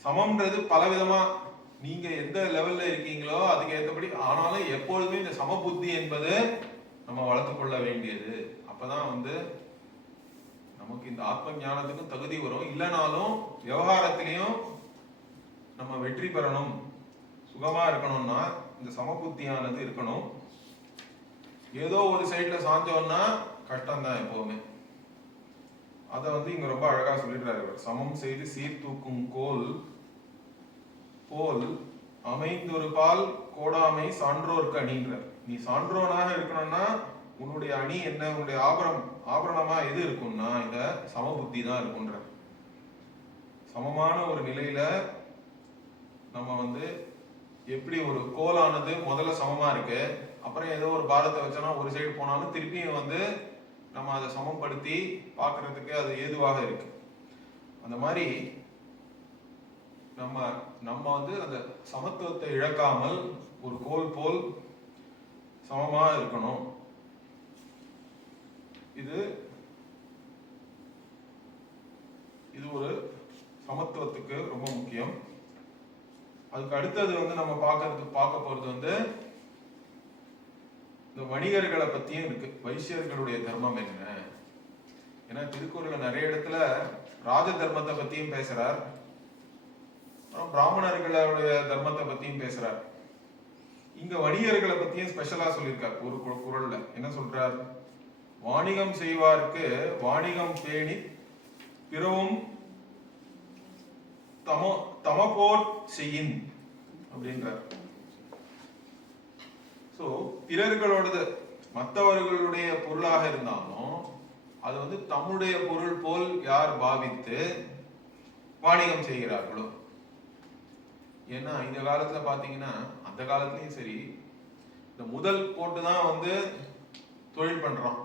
சமம்ன்றது பலவிதமா நீங்க எந்த லெவல்ல இருக்கீங்களோ அதுக்கு ஏற்றபடி, ஆனாலும் எப்பொழுதுமே இந்த சமபுத்தி என்பது நம்ம வளர்த்து கொள்ள வேண்டியது. அப்பதான் நமக்கு இந்த ஆத்ம ஞானத்துக்கும் தகுதி வரும். இல்லைனாலும் விவகாரத்திலையும் நம்ம வெற்றி பெறணும், சுகமா இருக்கணும்னா இந்த சமபுத்தியானது இருக்கணும். ஏதோ ஒரு சைட்ல சாஞ்சோம்னா கஷ்டம் தான் எப்பவுமே. அத இங்க ரொம்ப அழகா சொல்லிடுறாரு. சமம் செய்து சீர்தூக்கும் கோல் போல் அமைந்தொரு பால் கோடாமை சான்றோர்க்கு அணின்றார். நீ சான்றோனாக இருக்கணும்னா உன்னுடைய அணி என்ன, உன்னுடைய ஆபரணமா எது இருக்கும்னா இந்த சமபுத்தி தான் இருக்குன்ற. சமமான ஒரு நிலையில நம்ம எப்படி ஒரு கோலானது முதல்ல சமமா இருக்கு, அப்புறம் ஏதோ ஒரு பாரத்தை வச்சோன்னா ஒரு சைடு போனாலும் திருப்பியும் நம்ம அதை சமப்படுத்தி பார்க்கறதுக்கு அது ஏதுவாக இருக்கு. அந்த மாதிரி நம்ம அந்த சமத்துவத்தை இழக்காமல் ஒரு கோல் போல் சமமா இருக்கணும். இது ஒரு சமத்துவத்துக்கு ரொம்ப முக்கியம். அதுக்கு அடுத்தது நம்ம பார்க்க போறது இந்த வணிகர்களை பத்தியும் இருக்கு. வைசியர்களுடைய தர்மம் என்ன? ஏன்னா திருக்குறள்ல நிறைய இடத்துல ராஜ தர்மத்தை பத்தியும் பேசுறார், பிராமணர்களுடைய தர்மத்தை பத்தியும் பேசுறார். இங்க வணிகர்களை பத்தியும் ஸ்பெஷலா சொல்லியிருக்கார். ஒரு குறள்ல என்ன சொல்றார்? வாணிகம் செய்வார்க்கு வாணிகம் பேணி பிறவும் தமபோர் செய்யின் அப்படின்றார். சோ பிறர்களோடது மற்றவர்களுடைய பொருளாக இருந்தாலும் அது தம்முடைய பொருள் போல் யார் பாவித்து வாணிகம் செய்கிறார்களோ. ஏன்னா இந்த காலத்துல பாத்தீங்கன்னா, அந்த காலத்துலயும் சரி, இந்த முதல் போட்டுதான் தொழில் பண்றோம்.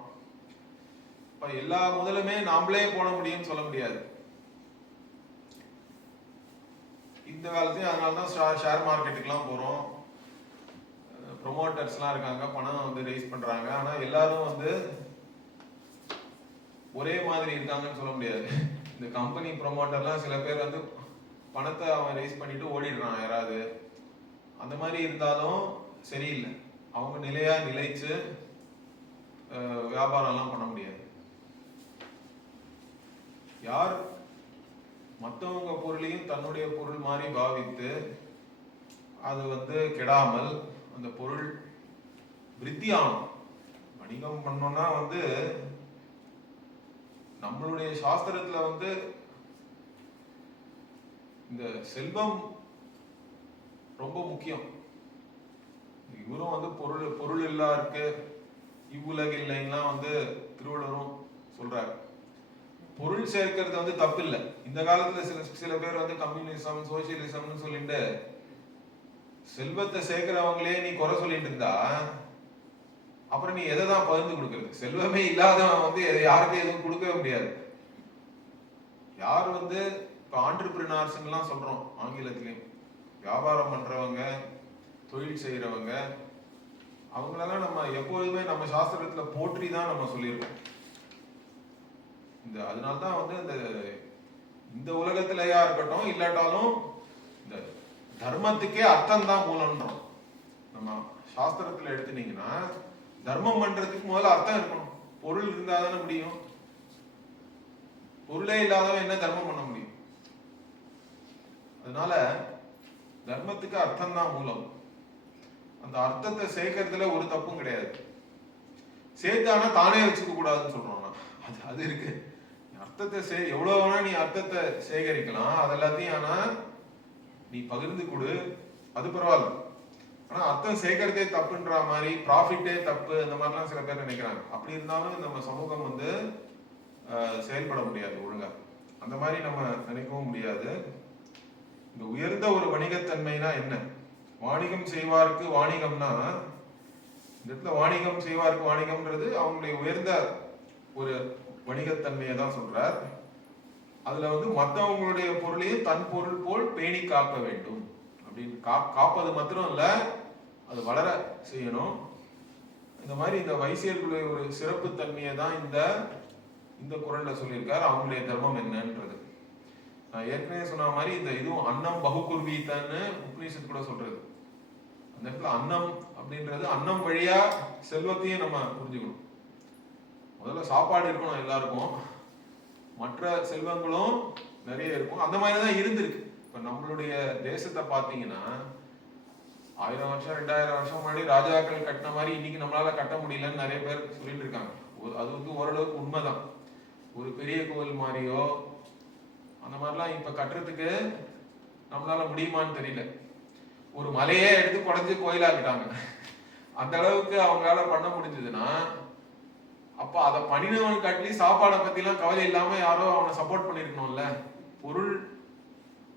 இப்ப எல்லா முதலுமே நாமளே போட முடியும்னு சொல்ல முடியாது. இந்த காலத்துலயும் அதனாலதான் ஷேர் மார்க்கெட்டுக்கெல்லாம் போறோம், ப்ரொமோட்டர்ஸ்லாம் இருக்காங்க, பணம் ரைஸ் பண்றாங்க. ஆனா எல்லாரும் ஒரே மாதிரி இருக்காங்கன்னு சொல்ல முடியாது. இந்த கம்பெனி ப்ரொமோட்டர்லாம் சில பேர் பணத்தை அவன் ரைஸ் பண்ணிட்டு ஓடிடுறான் யாராவது. அந்த மாதிரி இருந்தாலும் சரியில்லை. அவங்க நிலைச்சு வியாபாரம்லாம் பண்ண முடியாது. யார் மற்றவங்க பொருளையும் தன்னுடைய பொருள் மாதிரி பாவித்து அது கெடாமல் அந்த பொருள் விருத்தியாகும். வணிகம் பண்ணோம்னா நம்மளுடைய சாஸ்திரத்துல இந்த செல்வம் ரொம்ப முக்கியம். இவரும் பொருள் இல்லா இருக்கு இவ்வுலக இல்லைன்னா திருவள்ளுவரும் சொல்றாரு. பொருள் சேர்க்கிறது தப்பு இல்லை. இந்த காலத்துல சில பேர் கம்யூனிசம் சோசியலிசம்னு சொல்லிட்டு செல்வத்தை சேர்க்கிறவங்களே நீ குறை சொல்லிட்டு இருந்தா அப்புறம் நீ எதை தான் பகிர்ந்து கொடுக்கறது? செல்வமே இல்லாதவன் யாருக்கும் எதுவும் கொடுக்கவே முடியாது. யார் இப்ப ஆண்டர்பிரினர்ஸ் எல்லாம் சொல்றோம் ஆங்கிலத்திலையும், வியாபாரம் பண்றவங்க, தொழில் செய்யறவங்க, அவங்களெல்லாம் நம்ம எப்பொழுதுமே நம்ம சாஸ்திரத்துல போற்றி தான் நம்ம சொல்லியிருக்கோம். அதனால்தான் இந்த உலகத்திலயா இருக்கட்டும் இல்லாட்டாலும் இந்த தர்மத்துக்கே அர்த்தம் தான் மூலம்ன்றோம். நம்ம சாஸ்திரத்துல எடுத்துனீங்கன்னா தர்மம் பண்றதுக்கு முதல்ல அர்த்தம் இருக்கணும். பொருள் இருந்தா தானே முடியும். பொருளே இல்லாதவன் என்ன தர்மம் பண்ண முடியும்? அதனால தர்மத்துக்கு அர்த்தம் தான் மூலம். அந்த அர்த்தத்தை சேர்க்கறதுல ஒரு தப்பும் கிடையாது. சேர்த்தானா தானே வச்சுக்க கூடாதுன்னு சொல்றோம். அது இருக்கு. அர்த்தத்தை எவ்வளவு வேணா நீ அர்த்தத்தை சேகரிக்கலாம், அதெல்லாத்தையும் ஆனா நீ பகிர்ந்து கொடு, அது பரவாயில்ல. ஆனா அர்த்தம் சேர்க்கறதே தப்புன்ற மாதிரி, ப்ராஃபிட்டே தப்பு, அந்த மாதிரிலாம் சில பேர் நினைக்கிறாங்க. அப்படி இருந்தாலும் நம்ம சமூகம் செயல்பட முடியாது ஒழுங்கா. அந்த மாதிரி நம்ம நினைக்கவும் முடியாது. இந்த உயர்ந்த ஒரு வணிகத்தன்மைனா என்ன? வாணிகம் செய்வார்க்கு வாணிகம்னா, இந்த இடத்துல வாணிகம் செய்வார்க்கு வாணிகம்ன்றது அவங்களுடைய உயர்ந்த ஒரு வணிகத்தன்மையை தான் சொல்றார். அதுல வந்து மற்றவங்களுடைய பொருளையும் தன் பொருள் போல் பேணி காக்க வேண்டும் அப்படின்னு. காப்பது மாத்திரம் இல்ல, அது வளர செய்யணும். இந்த மாதிரி இந்த வைசியர்களுடைய ஒரு சிறப்பு தன்மையை தான் இந்த குறள்ல சொல்லியிருக்காரு. அவங்களுடைய தர்மம் என்னன்றது நான் ஏற்கனவே சொன்ன மாதிரி இந்த இதுவும் அன்னம் பகுகுர்வீத்தன்னு உபநிஷத்து கூட சொல்றது. அந்த இடத்துல அன்னம் அப்படின்றது அன்னம் வழியா செல்வத்தையும் நம்ம புரிஞ்சுக்கணும். முதல்ல சாப்பாடு இருக்கணும் எல்லாருக்கும், மற்ற செல்வங்களும் நிறைய இருக்கும். அந்த மாதிரிதான் இருந்திருக்கு. இப்ப நம்மளுடைய தேசத்தை பாத்தீங்கன்னா 1000 வருஷம் 2000 வருஷம் முன்னாடி ராஜாக்கள் கட்டின மாதிரி இன்னைக்கு நம்மளால கட்ட முடியலன்னு நிறைய பேர் சொல்லிட்டு இருக்காங்க. அது வந்து ஓரளவுக்கு உண்மைதான். ஒரு பெரிய கோவில் மாதிரியோ அந்த மாதிரிலாம் இப்ப கட்டுறதுக்கு நம்மளால முடியுமான்னு தெரியல. ஒரு மலையே எடுத்து குறைஞ்சு கோயிலாக்கிட்டாங்க. அந்த அளவுக்கு அவங்களால பண்ண முடிஞ்சதுன்னா அப்ப அதை பண்ணினவனுக்கு அட்லீஸ்ட் சாப்பாடை பத்தி எல்லாம் கவலை இல்லாம யாரோ அவனை சப்போர்ட் பண்ணிருக்கணும்ல.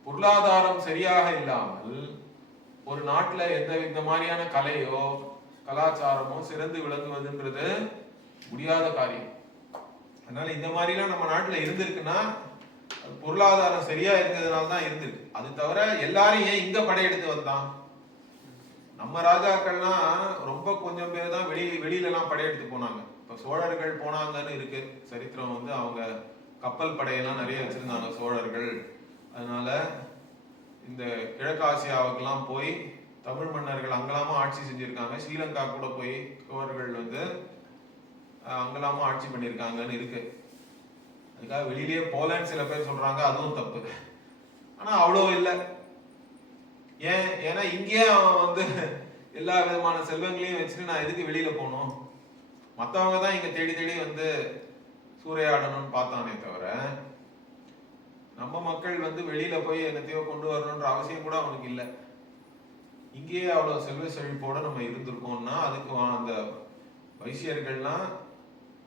பொருளாதாரம் சரியாக இல்லாமல் ஒரு நாட்டுல இந்த மாதிரியான கலையோ கலாச்சாரமோ சிறந்து விளங்குவதுன்றது முடியாத காரியம். அதனால இந்த மாதிரிலாம் நம்ம நாட்டுல இருந்திருக்குன்னா பொருளாதாரம் சரியா இருந்ததுனால தான் இருந்திருக்கு. அது தவிர எல்லாரும் ஏன் இங்க படையெடுத்து வந்தான்? நம்ம ராஜாக்கள்லாம் ரொம்ப கொஞ்சம் பேர் தான் வெளியில எல்லாம் படையெடுத்து போனாங்க. இப்ப சோழர்கள் போனாங்கன்னு இருக்கு சரித்திரம். வந்து அவங்க கப்பல் படையெல்லாம் நிறைய வச்சிருந்தாங்க சோழர்கள். அதனால இந்த கிழக்காசியாவுக்கெல்லாம் போய் தமிழ் மன்னர்கள் அங்கெல்லாமும் ஆட்சி செஞ்சிருக்காங்க. ஸ்ரீலங்கா கூட போய் சோழர்கள் வந்து அங்கெல்லாமும் ஆட்சி பண்ணியிருக்காங்கன்னு இருக்கு. அதுக்காக வெளியிலேயே போலன்னு சில பேர் சொல்றாங்க, அதுவும் தப்பு. ஆனா அவ்வளோ இல்லை. ஏன்னா இங்கேயே அவன் வந்து எல்லா விதமான செல்வங்களையும் வச்சுட்டு நான் எதுக்கு வெளியில போகணும்? மற்றவங்க தான் இங்க தேடி தேடி வந்து சூறையாடணும்னு பார்த்தானே தவிர நம்ம மக்கள் வந்து வெளியில போய் என்னத்தையோ கொண்டு வரணும்ன்ற அவசியம் கூட அவனுக்கு இல்லை. இங்கேயே அவ்வளவு செல்வ செழிப்போட நம்ம இருந்திருக்கோம்னா அதுக்கு அந்த வைசியர்கள்லாம்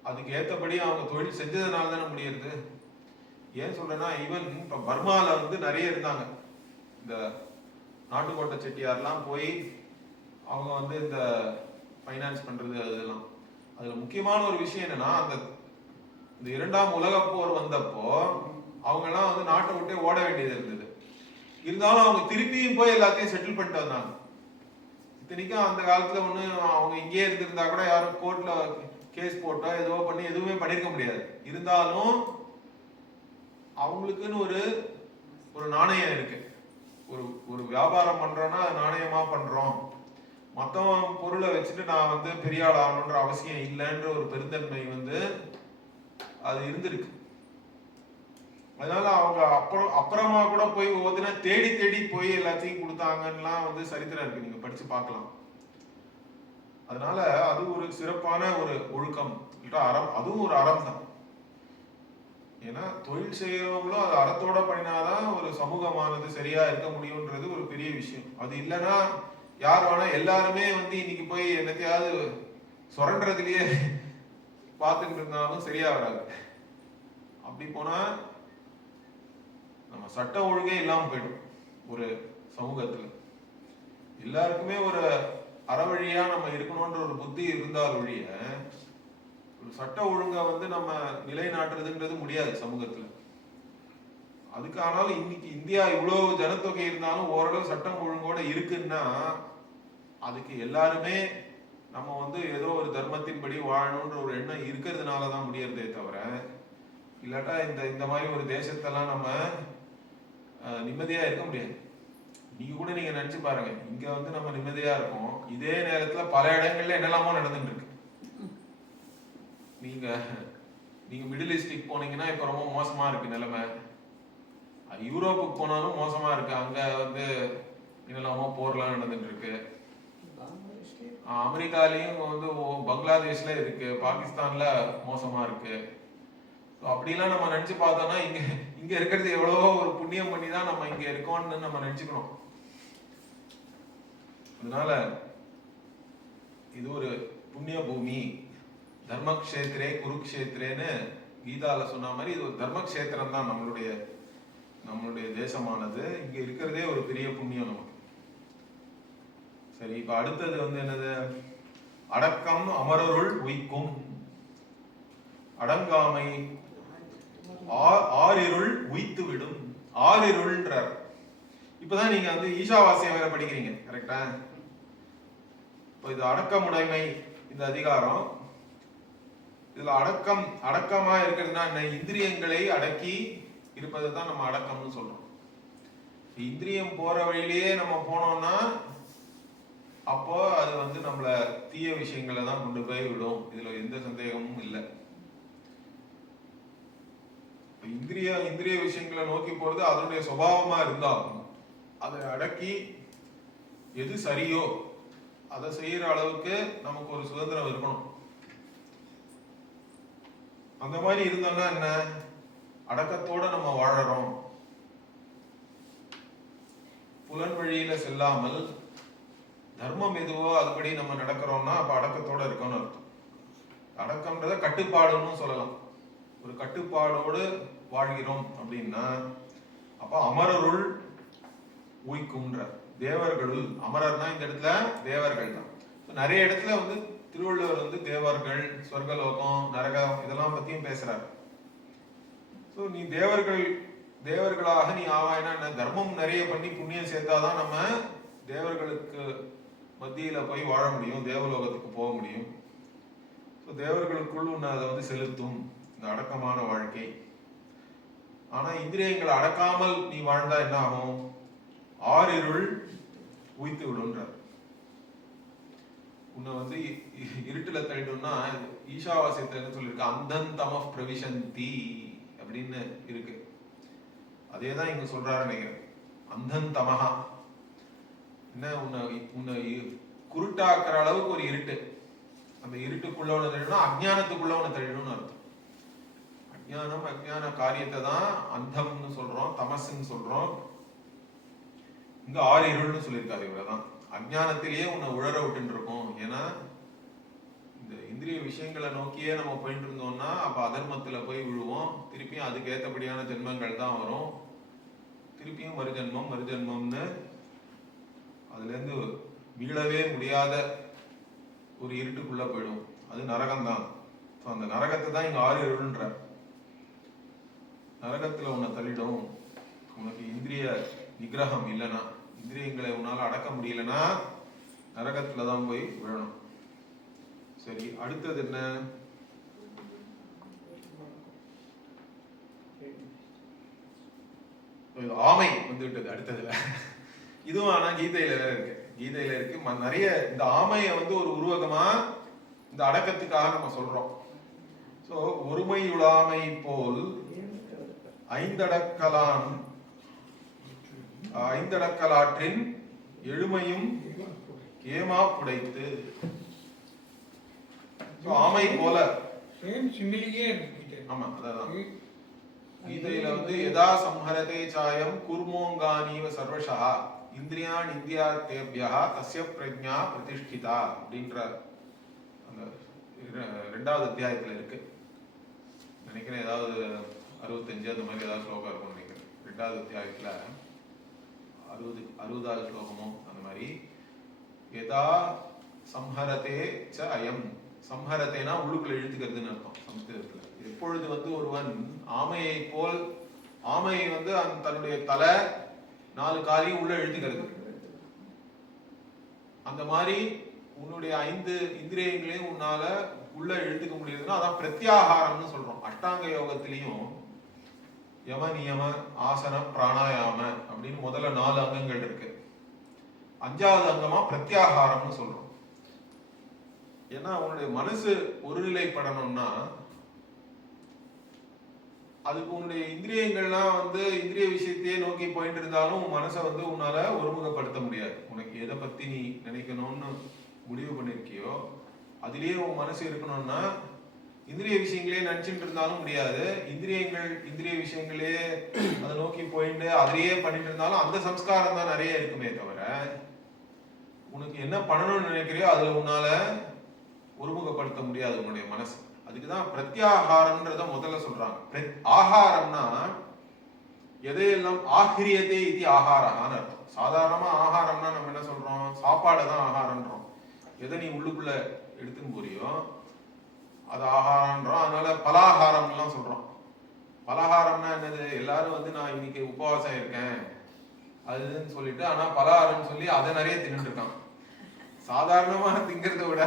அதுக்கு ஏற்றபடி அவங்க தொழில் செஞ்சதுனால தானே முடியுது. ஏன் சொல்றேன்னா ஈவன் இப்ப பர்மால வந்து நிறைய இருந்தாங்க இந்த நாட்டுக்கோட்டை செட்டியார்லாம் போய் அவங்க வந்து இந்த ஃபைனான்ஸ் பண்றது. அதெல்லாம் அதுல முக்கியமான ஒரு விஷயம் என்னன்னா இந்த 2ஆம் உலகப் போர் வந்தப்போ அவங்க எல்லாம் வந்து நாட்டை விட்டே ஓட வேண்டியது இருந்தது. இருந்தாலும் அவங்க திருப்பியும் போய் எல்லாத்தையும் செட்டில் பண்ணிட்டு வந்தாங்க. இத்தனைக்கும் அந்த காலத்துல ஒண்ணு அவங்க இங்கே இருந்திருந்தா கூட யாரும் கோர்ட்ல கேஸ் போட்டோ ஏதோ பண்ணி எதுவுமே பண்ணிருக்க முடியாது. இருந்தாலும் அவங்களுக்குன்னு ஒரு நாணயம் இருக்கு. ஒரு வியாபாரம் பண்றோம்னா நாணயமா பண்றோம், மத்தவன் பொருளை வச்சுட்டு நான் வந்து பெரிய ஆள் ஆகணுன்ற அவசியம் இல்லைன்ற ஒரு பெருந்தன்மை வந்து அது இருந்திருக்கு. அதனால அவங்க அப்புறமா கூட போய் ஓதுனா தேடி தேடி போய் எல்லாத்தையும் கொடுத்தாங்கலாம் வந்து சரித்திரம் இருக்கு, நீங்க படிச்சு பார்க்கலாம். அதனால அது ஒரு சிறப்பான ஒரு ஒழுக்கம் அறம். அதுவும் ஒரு அறம் தான். ஏன்னா தொழில் செய்யறவங்களும் அது அறத்தோட பண்ணினாதான் ஒரு சமூகமானது சரியா இருக்க முடியும்ன்றது ஒரு பெரிய விஷயம். அது இல்லைன்னா யார் வேணா எல்லாருமே வந்து இன்னைக்கு போய் என்னத்தையாவது சுரண்டதுலயே பார்த்துட்டு இருந்தாலும் சரியா வராது. அப்படி போனா நம்ம சட்ட ஒழுங்கே இல்லாம போயிடும். ஒரு சமூகத்துல எல்லாருக்குமே ஒரு அறவழியா நம்ம இருக்கணும்ன்ற ஒரு புத்தி இருந்தால் ஒழிய ஒரு சட்ட ஒழுங்கை வந்து நம்ம நிலைநாட்டுறதுன்றது முடியாது சமூகத்துல. அதுக்கு ஆனாலும் இன்னைக்கு இந்தியா இவ்வளவு ஜனத்தொகை இருந்தாலும் ஓரளவு சட்டம் ஒழுங்கோட இருக்குன்னா அதுக்கு எல்லாருமே நம்ம வந்து ஏதோ ஒரு தர்மத்தின்படி வாழணும்ன்ற ஒரு எண்ணம் இருக்கிறதுனாலதான் முடியறதே தவிர இல்லாட்டா இந்த மாதிரி ஒரு தேசத்தெல்லாம் நம்ம நிம்மதியா இருக்க முடியாது. நீங்க கூட நீங்க நினைச்சு பாருங்க, இங்க வந்து நம்ம நிம்மதியா இருக்கோம், இதே நேரத்துல பல இடங்கள்ல என்னெல்லாமோ நடந்துட்டு இருக்கு. நீங்க மிடில் ஈஸ்டுக்கு போனீங்கன்னா இப்ப ரொம்ப மோசமா இருக்கு நிலைமை. யூரோப்புக்கு போனாலும் மோசமா இருக்கு. அங்க வந்து என்னெல்லாமோ போர்லாம் நடந்துட்டு இருக்கு. அமெரிக்காலையும் வந்து பங்களாதேஷ்ல இருக்கு, பாகிஸ்தான்ல மோசமா இருக்கு. அப்படிலாம் நம்ம நினைச்சு பார்த்தோம்னா இங்க இருக்கிறது எவ்வளவோ ஒரு புண்ணியம் பண்ணி தான் நம்ம இங்க இருக்கோம்னு நம்ம நினைச்சுக்கணும். அதனால இது ஒரு புண்ணிய பூமி, தர்மக்ஷேத்ரே குருக்ஷேத்ரேன்னு கீதால சொன்ன மாதிரி இது ஒரு தர்மக்ஷேத்திரம் தான் நம்மளுடைய தேசமானது. இங்க இருக்கிறதே ஒரு பெரிய புண்ணியம் நமக்கு. சரி, இப்ப அடுத்தது வந்து என்னது? அடக்கம் அமரருள் உய்க்கும். அடங்காமை ஆறிருள் உய்த்து விடும். ஆறிருள்ன்றார். இப்பதான் நீங்க வந்து ஈஷாவாசியம் வேற படிக்கிறீங்க, கரெக்டா? இப்போ இது அடக்கமுடைமை இந்த அதிகாரம். இதுல அடக்கமா இருக்கிறதுனா என்ன? இந்திரியங்களை அடக்கி இருப்பதை தான் நம்ம அடக்கம்னு சொல்றோம். இந்திரியம் போற வழியிலேயே நம்ம போனோம்னா அப்போ அது வந்து நம்மள தீய விஷயங்களை தான் கொண்டு போய் விடும். இதுல எந்த சந்தேகமும் இல்லை. இந்திரிய விஷயங்களை நோக்கி போறது அதனுடைய சுபாவமா இருந்தாலும் அதை அடக்கி எது சரியோ அதை செய்யற அளவுக்கு நமக்கு ஒரு சுதந்திரம் இருக்கணும். அந்த மாதிரி இருந்தோம்னா என்ன? அடக்கத்தோட நம்ம வாழறோம். புலன் வழியில செல்லாமல் தர்மம் எதுவோ அதுபடி நம்ம நடக்கிறோம்னா அப்ப அடக்கத்தோட இருக்கணும்னு அர்த்தம். அடக்கம்ன்றத கட்டுப்பாடுன்னு சொல்லலாம். ஒரு கட்டுப்பாடோடு வாழ்கிறோம் அப்படின்னா அப்ப அமரருள் உய்க்கும்ன்ற. தேவர்களுள், அமரர்னா இந்த இடத்துல தேவர்கள் தான். நிறைய இடத்துல வந்து திருவள்ளுவர் வந்து தேவர்கள், சொர்க்கலோகம், நரகம் இதெல்லாம் பத்தியும் பேசுறாரு. ஸோ நீ தேவர்களாக நீ ஆவாய்னா என்ன? தர்மம் நிறைய பண்ணி புண்ணியம் சேர்த்தாதான் நம்ம தேவர்களுக்கு மத்தியில போய் வாழ முடியும், தேவலோகத்துக்கு போக முடியும். ஸோ தேவர்களுக்குள் உன்னை அதை வந்து செலுத்தும் இந்த அடக்கமான வாழ்க்கை. ஆனா இந்திரியங்களை அடக்காமல் நீ வாழ்ந்தா என்ன ஆகும்? ஆறிருள் உய்த்து விடுன்றார். உன்னை வந்து இருட்டுல தள்ளிடும்னா ஈஷாவாசியத்தை என்ன சொல்லியிருக்கு? அந்தன் தம பிரவிசந்தி அப்படின்னு இருக்கு. அதேதான் இங்க சொல்றாரு நினைக்கிறேன். அந்தன் தமஹா என்ன? உன்னை குருட்டாக்குற அளவுக்கு ஒரு இருட்டு. அந்த இருட்டுக்குள்ள ஒண்ணு தள்ளிடும், அஜ்ஞானத்துக்குள்ள ஒண்ணு தள்ளிடும்னு அர்த்தம். அஜ்ஞான காரியத்தை தான் அந்தம்னு சொல்றோம், தமசுன்னு சொல்றோம். இங்க ஆறிருள்னு சொல்லியிருக்காரு. இவரதான் அஜ்ஞானத்திலேயே உன்னை உழற விட்டு இருக்கோம். ஏன்னா இந்த இந்திரிய விஷயங்களை நோக்கியே நம்ம போயிட்டு இருந்தோம்னா அப்ப அதர்மத்துல போய் விழுவோம். திருப்பியும் அதுக்கு ஏற்றபடியான ஜென்மங்கள் தான் வரும். திருப்பியும் மறுஜென்மம்னு அதுல இருந்து மீளவே முடியாத ஒரு இருட்டுக்குள்ள போயிடும். அது நரகம்தான். அந்த நரகத்தை தான் இங்க ஆறிருள்ன்ற. நரகத்துல உன்னை தள்ளிடும். உனக்கு இந்திரிய நிகிரகம் இல்லைன்னா, இந்திரியங்களை உன்னால அடக்க முடியலன்னா நரகத்துலதான் போய் விழணும். சரி, அடுத்தது என்ன? ஆமை வந்துவிட்டது அடுத்ததுல. இதுவும் ஆனா கீதையில வேற இருக்கு. கீதையில இருக்கு நிறைய. இந்த ஆமையை வந்து ஒரு உருவகமா இந்த அடக்கத்துக்காக நம்ம சொல்றோம். சோ ஒருமையுளாமை போல் ஐந்தடக்கலாற்றின் எழுமையும் ஏமா புடைத்து. ஆமை போல. ஆமா, அதான் கீதையில வந்து யதா சம்ஹரதே சாயம் குர்மோங்கானீவ சர்வஷா இந்திரியான் இந்தியார்த்தேப்யா தஸ்ய பிரஜ்ஞா பிரதிஷ்டிதா அப்படின்ற அந்த 2வது அத்தியாயத்துல இருக்கு நினைக்கிறேன். ஏதாவது 65 அந்த மாதிரி ஏதாவது ஸ்லோகம் இருக்கும் நினைக்கிறேன். 2வது அத்தியாயத்துல 60வது ஸ்லோகமும் அந்த மாதிரி. யதா சம்ஹரதே ச அயம். சம்ஹரத்தேனா உள்ளுக்குள்ள இழுத்துக்கிறதுன்னு அர்த்தம் சம்ஸ்கிருதத்துல. எப்பொழுது வந்து ஒருவன் ஆமையை போல், ஆமையை வந்து தன்னுடைய தலை 4 காலையும் உள்ள இழுத்துக்கிறது, அந்த மாதிரி உன்னுடைய 5 இந்திரியங்களையும் உன்னால உள்ள இழுத்துக்க முடியுதுன்னா அதான் பிரத்யாகாரம்னு சொல்றோம். அஷ்டாங்க யோகத்திலையும் யம நியம ஆசன பிராணாயாம அப்படின்னு முதல்ல 4 அங்கங்கள் இருக்கு. 5வது அங்கமா பிரத்யாகாரம்னு சொல்றோம். ஏன்னா உன்னுடைய மனசு ஒருநிலைப்படணும்னா அதுக்கு உன்னுடைய இந்திரியங்கள்லாம் வந்து இந்திரிய விஷயத்தையே நோக்கி போயிட்டு இருந்தாலும் உன் மனசை வந்து உன்னால ஒருமுகப்படுத்த முடியாது. உனக்கு எதை பத்தி நீ நினைக்கணும்னு முடிவு பண்ணிருக்கியோ அதுலயே உன் மனசு இருக்கணும்னா இந்திரிய விஷயங்களே நினைச்சுட்டு இருந்தாலும் முடியாது. இந்திரிய விஷயங்களே அதை நோக்கி போயிட்டு அதிலேயே பண்ணிட்டு இருந்தாலும் அந்த சம்ஸ்காரம் தான் நிறைய இருக்குமே தவிர உனக்கு என்ன பண்ணணும்னு நினைக்கிறியோ அதுல உன்னால ஒருமுகப்படுத்த முடியாது உன்னுடைய மனசு. அதுக்குதான் பிரத்யாகாரம்ன்றத முதல்ல சொல்றாங்க. ஆகாரம்னா எதையெல்லாம் ஆகிரியதே இது ஆகாரம்னு அர்த்தம். சாதாரணமா ஆகாரம்னா நம்ம என்ன சொல்றோம்? சாப்பாடு தான் ஆகாரம்ன்றோம். எதை நீ உள்ளுக்குள்ள எடுத்துன்னு போறியோ அது ஆகாரம்ன்றோம். அதனால பலாகாரம் எல்லாம் சொல்றோம். பலகாரம்னா என்னது, எல்லாரும் வந்து நான் இன்னைக்கு உபவாசம் இருக்கேன் அதுன்னு சொல்லிட்டு, ஆனா பலகாரம்னு சொல்லி அதை நிறைய தின்னுட்டு இருக்கான். சாதாரணமா திங்கிறத விட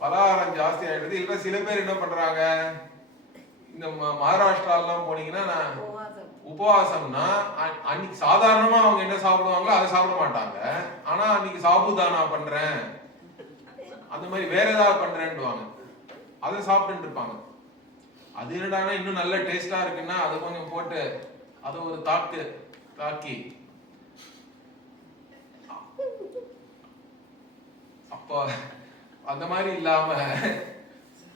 பலகாரம் ஜாஸ்தி ஆயிடுது. இல்ல சில பேர் என்ன பண்றாங்க, இந்த மகாராஷ்டிராலாம் போனீங்கன்னா நான் உபவாசம்னா அன்னைக்கு சாதாரணமா அவங்க என்ன சாப்பிடுவாங்களோ அதை சாப்பிட மாட்டாங்க. ஆனா அன்னைக்கு சாபுதானா பண்றேன், அந்த மாதிரி வேற ஏதாவது பண்றேன்னுவாங்க, அதை சாப்பிட்டு இருப்பாங்க. அது என்னடானா இன்னும் நல்ல டேஸ்டா இருக்குன்னா அதை கொஞ்சம் போட்டு அதை ஒரு தாக்கி அப்போ அந்த மாதிரி இல்லாம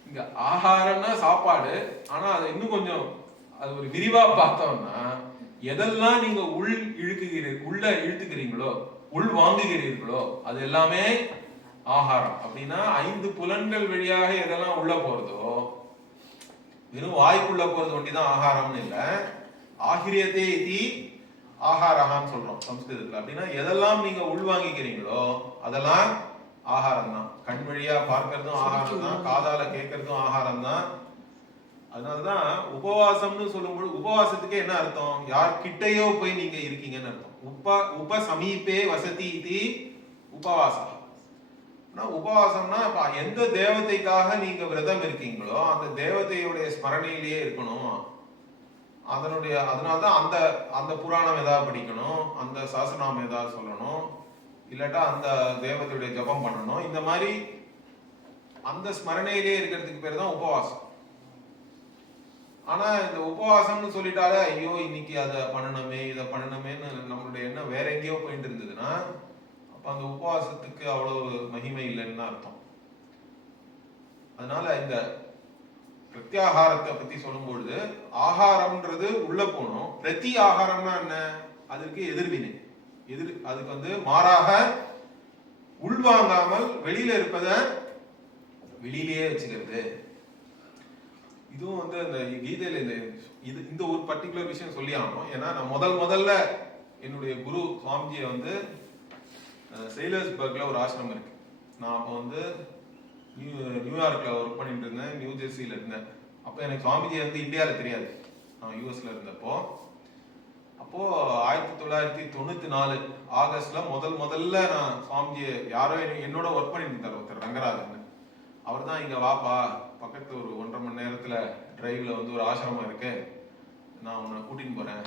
இங்க ஆகாரம்னா சாப்பாடு, ஆனா அதை இன்னும் கொஞ்சம் அது ஒரு விரிவா பார்த்தோம்னா எதெல்லாம் நீங்க உள்ள இழுத்துக்கிறீங்களோ உள் வாங்குகிறீர்களோ அது எல்லாமே ஆகாரம். அப்படின்னா 5 புலன்கள் வழியாக எதெல்லாம் உள்ள போறதோ, வெறும் வாய்க்குள்ள போறது ஒண்டிதான் ஆகாரம்னு இல்ல, ஆகிரியத்தே இதி ஆகாரஹான்னு சொல்றோம் சம்ஸ்கிருதத்துல. அப்படின்னா எதெல்லாம் நீங்க உள்வாங்கிக்கிறீங்களோ அதெல்லாம் ஆகாரம் தான். கண் வழியா பார்க்கறதும் ஆகாரம் தான், காதால கேட்கறதும் ஆகாரம் தான். அதனாலதான் உபவாசம்னு சொல்லும்போது உபவாசத்துக்கே என்ன அர்த்தம், யார் கிட்டையோ போய் நீங்க இருக்கீங்கன்னு அர்த்தம். உப சமீபே வசதி இது உபவாசம். உபவாசம்னா எந்த தேவதைக்காக நீங்க விரதம் இருக்கீங்களோ அந்த தேவதையுடைய ஸ்மரணையிலேயே இருக்கணும். அதனால்தான் அந்த புராணம் ஏதாவது படிக்கணும், அந்த சாசனம் ஏதாவது சொல்லணும், இல்லாட்டா அந்த தேவதையுடைய ஜபம் பண்ணணும். இந்த மாதிரி அந்த ஸ்மரணையிலேயே இருக்கிறதுக்கு பேர் தான் உபவாசம். ஆனா இந்த உபவாசம்னு சொல்லிட்டாலே ஐயோ இன்னைக்கு அதை பண்ணணுமே இதை பண்ணணுமேன்னு நம்மளுடைய எண்ணம் வேற எங்கேயோ போயிட்டு இருந்ததுன்னா அப்ப அந்த உபவாசத்துக்கு அவ்வளவு மகிமை இல்லைன்னு அர்த்தம். அதனால இந்த பிரத்யாகாரத்தை பத்தி சொல்லும் பொழுது ஆகாரம்ன்றது உள்ள போகணும். பிரதி ஆகாரம்னா என்ன, அதற்கு எதிர்வினை, அதுக்கு வந்து மாறாக உள்வாங்காமல் வெளியில இருப்பத வெளியிலேயே வச்சுக்கிறது. இதுவும் வந்து அந்த கீதையில இந்த ஒரு பர்டிகுலர் விஷயம் சொல்லி ஆகணும். ஏன்னா நான் முதல்ல என்னுடைய குரு சுவாமிஜியை வந்து செயிலர்ஸ்பர்க்ல ஒரு ஆசிரமம் இருக்கு. நான் அப்போ வந்து நியூயார்க்ல ஒர்க் பண்ணிட்டு இருந்தேன், நியூ ஜெர்சியில இருந்தேன். அப்போ எனக்கு சுவாமிஜி வந்து இந்தியாவில் தெரியாது, நான் யூஎஸ்ல இருந்தப்போ. அப்போ 1994 ஆகஸ்ட்ல முதல்ல நான் சுவாமிஜி யாரோ என்னோட ஒர்க் பண்ணிட்டு இருந்தார் ஒருத்தர், ரங்கராஜன். அவர் தான் இங்க வாப்பா, பக்கத்து ஒரு 1.5 மணி நேரத்துல டிரைவ்ல வந்து ஒரு ஆசிரமம் இருக்கு, நான் உன்னை கூட்டின்னு போறேன்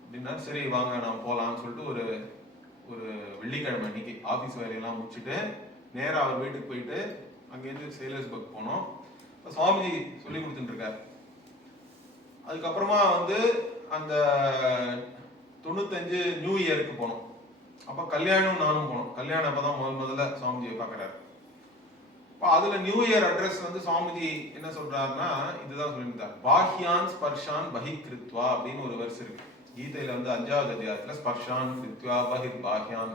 அப்படின்னா. சரி வாங்க நான் போலாம்னு சொல்லிட்டு ஒரு வெள்ளிக்கிழமை அன்னைக்கு ஆபீஸ் வேலையெல்லாம் முடிச்சுட்டு நேரா அவர் வீட்டுக்கு போயிட்டு அங்கேருந்து செயிலர்ஸ்பர்க் போனோம். சுவாமிஜி சொல்லி கொடுத்துட்டு இருக்காரு. அதுக்கப்புறமா வந்து அந்த 95 நியூ இயருக்கு போனோம். அப்ப கல்யாணம் நானும் போனோம். கல்யாணம் அப்பதான் முதல்ல சுவாமிஜியை பாக்குறாரு. அதுல நியூ இயர் அட்ரஸ் வந்து சுவாமிஜி என்ன சொல்றாருன்னா இதுதான் சொல்லியிருந்தார், பாஹ்யான் ஸ்பர்ஷான் பஹிக்ருத்வா அப்படின்னு ஒரு வெர்ஸ் இருக்கு கீதையில வந்து 5வது அத்தியாயத்துல. ஸ்பர்ஷான் கிருத்வா பஹிர் பாஹ்யான்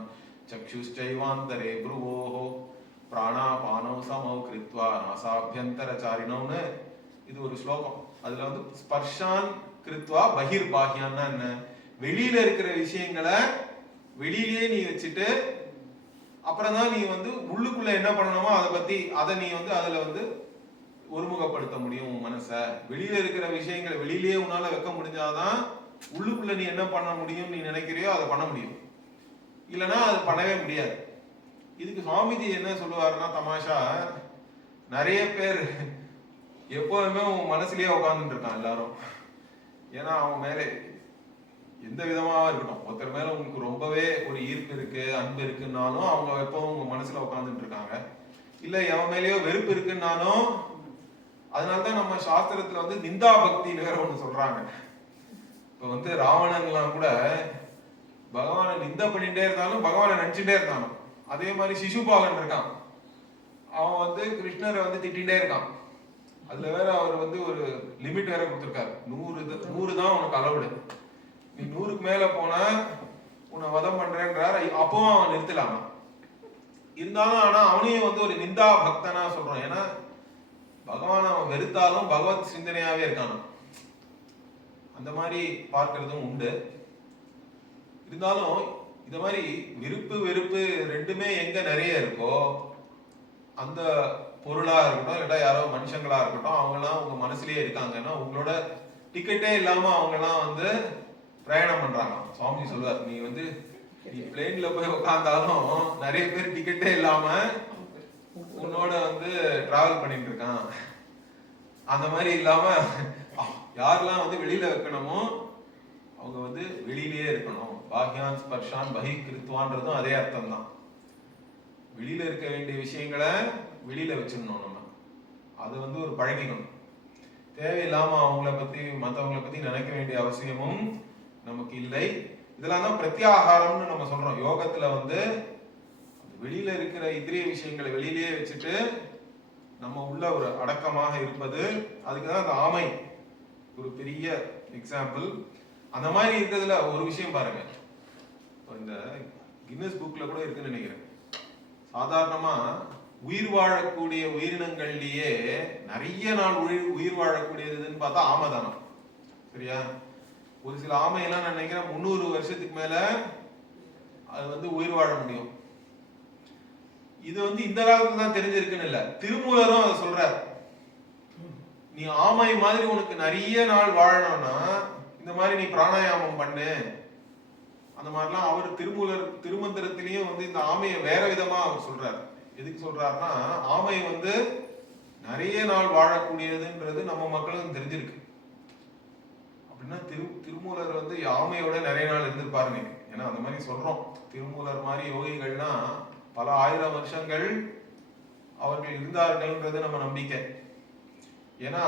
சக்ஷுஷ்சைவாந்தரே ப்ருவோஹோ பிராணாபானௌ சமௌ கிருத்வா நாசாபியந்தரசாரிணோன்னு இது ஒரு ஸ்லோகம். அதுல வந்து ஸ்பர்ஷான் கிருத்வா பஹிர் பாஹ்யான்னா என்ன, வெளியில இருக்கிற விஷயங்களை வெளியிலேயே நீ வச்சுட்டு அப்புறம் தான் நீ வந்து உள்ளுக்குள்ள என்ன பண்ணணுமோ அதை நீ வந்து அதுல வந்து ஒருமுகப்படுத்த முடியும் உன் மனசை. வெளியில இருக்கிற விஷயங்களை வெளியிலேயே உன்னால வைக்க முடிஞ்சாதான் உள்ளுக்குள்ள நீ என்ன பண்ண முடியும் நீ நினைக்கிறியோ அதை பண்ண முடியும், இல்லைன்னா அது பண்ணவே முடியாது. இதுக்கு சுவாமிஜி என்ன சொல்லுவாருன்னா தமாஷா, நிறைய பேர் எப்போதுமே உன் மனசுலயே உட்கார்ந்துட்டு இருக்கான் எல்லாரும். ஏன்னா அவன் மேலே எந்த விதமாக இருக்கட்டும், ஒருத்தர் மேல உங்களுக்கு ரொம்பவே ஒரு ஈர்ப்பு இருக்கு அன்பு இருக்குன்னாலும் அவங்க எப்பவும் உங்க மனசுல உட்காந்துட்டு இருக்காங்க. இல்ல எவன் மேலேயோ வெறுப்பு இருக்குன்னாலும், அதனாலதான் நம்ம சாஸ்திரத்துல வந்து நிந்தா பக்தின்னு வேற ஒண்ணு சொல்றாங்க. இப்ப வந்து ராவணன்லாம் கூட பகவானை நிந்தா பண்ணிட்டே இருந்தாலும் பகவானை நினைச்சுட்டே இருந்தாலும், அதே மாதிரி சிசுபாலன் இருக்கான், அவன் வந்து கிருஷ்ணரை வந்து திட்டிகிட்டே இருக்கான். அதுல வேற அவர் வந்து ஒரு லிமிட் வேற கொடுத்துருக்காரு, 100 தான் உனக்கு அளவுடு, நீ 100க்கு மேல போனா உன்னை வதம் பண்றேன்றார். அப்பவும் அவன் நிறுத்தலாமா இருந்தாலும், ஆனா அவனையும் வந்து ஒரு நிந்தா பக்தனா சொல்றான். ஏன்னா பகவான் அவன் வெறுத்தாலும் பகவத் சிந்தனையாவே இருக்கான். அந்த மாதிரி பார்க்கறதும் உண்டு. இருந்தாலும் இந்த மாதிரி விருப்பு வெறுப்பு ரெண்டுமே எங்க நிறைய இருக்கோ, அந்த பொருளா இருக்கட்டும் இல்லாட்டா யாரோ மனுஷங்களா இருக்கட்டும், அவங்க எல்லாம் உங்க மனசுலயே இருக்காங்கன்னா உங்களோட டிக்கெட்டே இல்லாம அவங்க எல்லாம் வந்து பிரயாணம் பண்றாங்க. சுவாமி சொல்லுவார், நீ பிளேன்ல போய் உட்கார்ந்தாலும் நிறைய பேர் டிக்கெட்டே இல்லாம உன்னோட வந்து டிராவல் பண்ணிட்டு இருக்கான். அந்த மாதிரி இல்லாம யாரெல்லாம் வந்து வெளியில வைக்கணுமோ அவங்க வந்து வெளியிலேயே இருக்கணும். பாஹ்யான் ஸ்பர்ஷான் பஹி கிருத்வான்றதும் அதே அர்த்தம் தான். வெளியில இருக்க வேண்டிய விஷயங்களை வெளியில வச்சிடணும். நம்ம அது வந்து ஒரு பழகிக்கணும். தேவையில்லாம அவங்கள பத்தி மற்றவங்களை பத்தி நினைக்க வேண்டிய அவசியமும் நமக்கு இல்லை. இதெல்லாம் தான் பிரத்யாகாரம்னு நம்ம சொல்றோம். யோகத்துல வந்து வெளியில இருக்கிற இந்திரிய விஷயங்களை வெளியிலேயே வச்சுட்டு நம்ம உள்ள ஒரு அடக்கமாக இருப்பது. அதுக்குதான் அந்த ஆமை ஒரு பெரிய எக்ஸாம்பிள். அந்த மாதிரி இருக்கிறதுல ஒரு விஷயம் பாருங்க, இந்த கின்னஸ் புக்ல கூட இருக்குன்னு நினைக்கிறேன். சாதாரணமா உயிர் வாழக்கூடிய உயிரினங்கள்லயே நிறைய நாள் உயிர் வாழக்கூடியதுன்னு பார்த்தா ஆமை தானே. சரியா? ஒரு சில ஆமையெல்லாம் நான் நினைக்கிறேன் 300 வருஷத்துக்கு மேல அது வந்து உயிர் வாழ முடியும். இது வந்து இந்த காலத்துல தான் தெரிஞ்சிருக்குன்னு இல்ல, திருமூலரும் அதை சொல்றார். நீ ஆமை மாதிரி உனக்கு நிறைய நாள் வாழணும்னா இந்த மாதிரி நீ பிராணாயாமம் பண்ணு. அந்த மாதிரிலாம் அவர் திருமந்திரத்திலையும் வந்து இந்த ஆமையை வேற விதமா அவர் சொல்றாரு. எதுக்கு சொல்றாருன்னா, ஆமை வந்து நிறைய நாள் வாழக்கூடியதுன்றது நம்ம மக்களுக்கு தெரிஞ்சிருக்கு. அப்படின்னா திருமூலர் வந்து ஆமையோட நிறைய நாள் இருந்திருப்பாருங்க. ஏன்னா அந்த மாதிரி சொல்றோம். திருமூலர் மாதிரி யோகிகள்னா பல ஆயிரம் வருஷங்கள் அவர்கள் இருந்தார்கள்ன்றது நம்ம நம்பிக்கை. ஏன்னா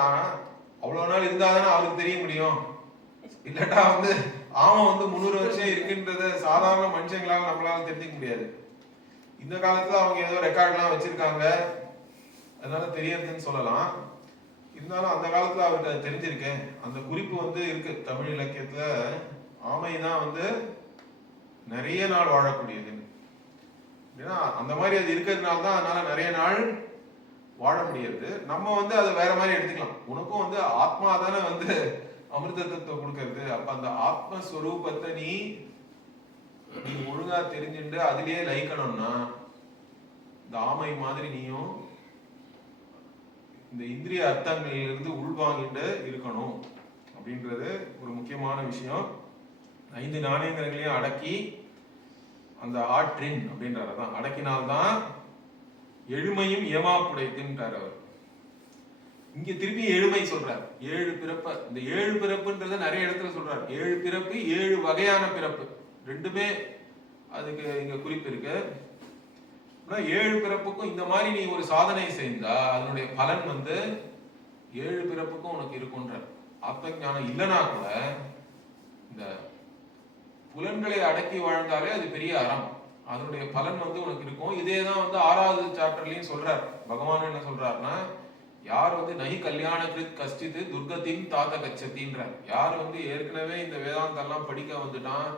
அவ்வளவு நாள் இருந்தாதானே அவருக்கு தெரிய முடியும். இல்லட்டா வந்து ஆமை வந்து 300 வருஷம் இருக்குன்றத சாதாரண மனுஷங்களால நம்மளால தெரிஞ்சுக்க முடியாது. இந்த காலத்துல அவங்க ஏதோ ரெக்கார்ட்லாம் வச்சிருக்காங்க, அதனால தெரியறதுன்னு சொல்லலாம். இருந்தாலும் அந்த காலத்துல அவருக்கு அது தெரிஞ்சிருக்கேன். அந்த குறிப்பு வந்து இருக்கு தமிழ் இலக்கியத்துல. ஆமை தான் வந்து நிறைய நாள் வாழக்கூடியது. ஏன்னா அந்த மாதிரி அது இருக்கிறதுனால தான் அதனால நிறைய நாள் வாழ முடியாது. நம்ம வந்து அதை வேற மாதிரி எடுத்துக்கலாம். உனக்கும் வந்து ஆத்மா தானே வந்து அமிர்தத்தை கொடுக்கறது. அப்ப அந்த ஆத்மஸ்வரூபத்தை நீ ஒழுங்கா தெரிஞ்சுட்டு அதுலயே லயிக்கணும்னா இந்த ஆமை மாதிரி நீயும் இந்த இந்திரிய அர்த்தங்களிலிருந்து உள்வாங்கிட்டு இருக்கணும் அப்படின்றது ஒரு முக்கியமான விஷயம். 5 ஞானேந்திரங்களையும் அடக்கி அந்த ஆற்றின் அப்படின்றதான் அடக்கினால்தான் எழுமையும் ஏமாப்புடைத்துன்றார் அவர். இங்க திருப்பி எழுமை சொல்றார். 7 பிறப்பு. இந்த 7 பிறப்புன்றத நிறைய இடத்துல சொல்றார். 7 பிறப்பு, 7 வகையான பிறப்பு, ரெண்டுமே அதுக்கு இங்க குறிப்பு இருக்கு. 7 பிறப்புக்கும் இந்த மாதிரி நீ ஒரு சாதனை செய்தா அதனுடைய பலன் வந்து 7 பிறப்புக்கும் உனக்கு இருக்குன்ற. ஆத்ம ஞானம் இல்லைன்னா கூட இந்த புலன்களை அடக்கி வாழ்ந்தாலே அது பெரிய அறம். அதனுடைய பலன் வந்து உனக்கு இருக்கும். இதேதான் வந்து 6வது சாப்டர்லயும் சொல்றார். பகவான் என்ன சொல்றாருன்னா, யார் வந்து நகி கல்யாண கிருத் கஷ்டித்து துர்கத்தின் தாத்த கச்சத்தின்றார். யார் வந்து ஏற்கனவே இந்த வேதாந்தெல்லாம் படிக்க வந்துட்டான்,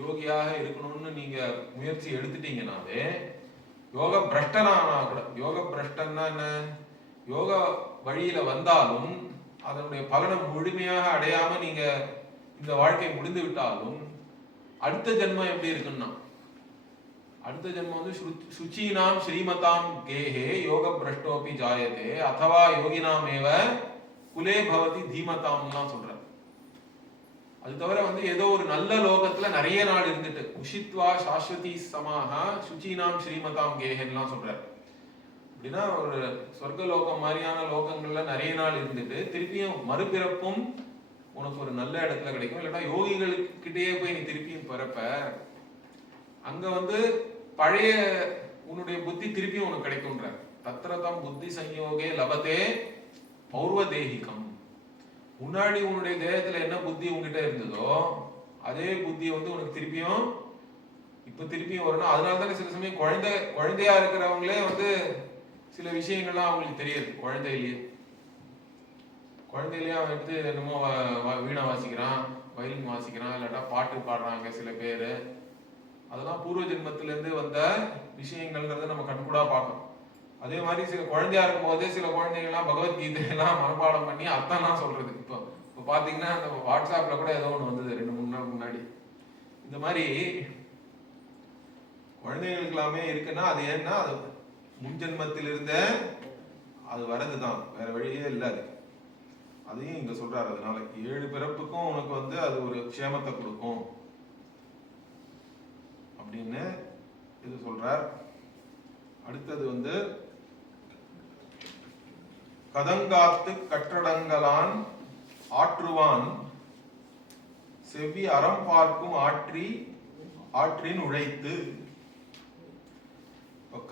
யோகியாக இருக்கணும்னு நீங்க முயற்சி எடுத்துட்டீங்கன்னாவே, யோக பிரஷ்டனானா கூட, யோக பிரஷ்டன்னா என்ன, யோக வழியில வந்தாலும் அதனுடைய பலனை முழுமையாக அடையாம நீங்க இந்த வாழ்க்கை முடிந்து விட்டாலும் அடுத்த ஜென்மம் எப்படி இருக்குன்னா, அடுத்த ஜென்மம் வந்து சுச்சீனாம் ஸ்ரீமதாம் கேஹே யோக பிரஷ்டோபி ஜாயதே அதவா யோகினாம் ஏவ குலே பவதி தீமதாம்லாம் சொல்ற. அது தவிர வந்து ஏதோ ஒரு நல்ல லோகத்துல நிறைய நாள் இருந்துட்டு உஷித்வா சாஸ்வதி சமாஹா சுச்சீனாம் ஸ்ரீமதாம் கேஹேன்லாம் சொல்ற. அப்படின்னா ஒரு சொர்க்க லோகம் மாதிரியான லோகங்கள்ல நிறைய நாள் இருந்துட்டு திருப்பியும் மறுபிறப்பும் உனக்கு ஒரு நல்ல இடத்துல கிடைக்கும். இல்லைன்னா யோகிகளுக்கிட்டே போய் நீ திருப்பியும் பிறப்ப, அங்க வந்து பழைய உன்னுடைய புத்தி திருப்பியும் உனக்கு கிடைக்கும்ன்ற. தத்ரதம் புத்தி சம்யோகே லபதே பௌர்வதேகிகம். முன்னாடி உன்னுடைய தேகத்துல என்ன புத்தி உங்ககிட்ட இருந்ததோ அதே புத்தி வந்து உனக்கு திருப்பியும் வரணும். அதனால தானே சில சமயம் குழந்தையா இருக்கிறவங்களே வந்து சில விஷயங்கள்லாம் அவங்களுக்கு தெரியாது. குழந்தையிலேயே அவன் வந்து என்னமோ வீணை வாசிக்கிறான், வயலின் வாசிக்கிறான், இல்லாட்டா பாட்டு பாடுறாங்க சில பேர். அதெல்லாம் பூர்வ ஜென்மத்திலேருந்து வந்த விஷயங்கள்ன்றதை நம்ம கண்கூடா பார்க்கணும். அதே மாதிரி சில குழந்தையா இருக்கும் போதே சில குழந்தைகள்லாம் பகவத்கீதையெல்லாம் மனப்பாடம் பண்ணி அர்த்தம்லாம் சொல்றது. இப்போ பார்த்தீங்கன்னா அந்த வாட்ஸ்அப்ல கூட ஏதோ ஒன்று வந்தது 2-3 நாள் முன்னாடி. இந்த மாதிரி குழந்தைகளுக்கு எல்லாமே இருக்குன்னா அது ஏன்னா அது முன் ஜென்மத்தில் இருந்த அது வரதுதான், வேற வழியே இல்லை. அதையும் இங்க சொல்றாரு. அதனால 7 பிறப்புக்கும் உனக்கு வந்து அது ஒரு க்ஷேமத்தை கொடுக்கும் அப்படின்னு இது சொல்றார். அடுத்தது வந்து கதங்காத்து கற்றடங்கலான் ஆற்றுவான் செவ்வி அறம் பார்க்கும் ஆற்றின் உழைத்து.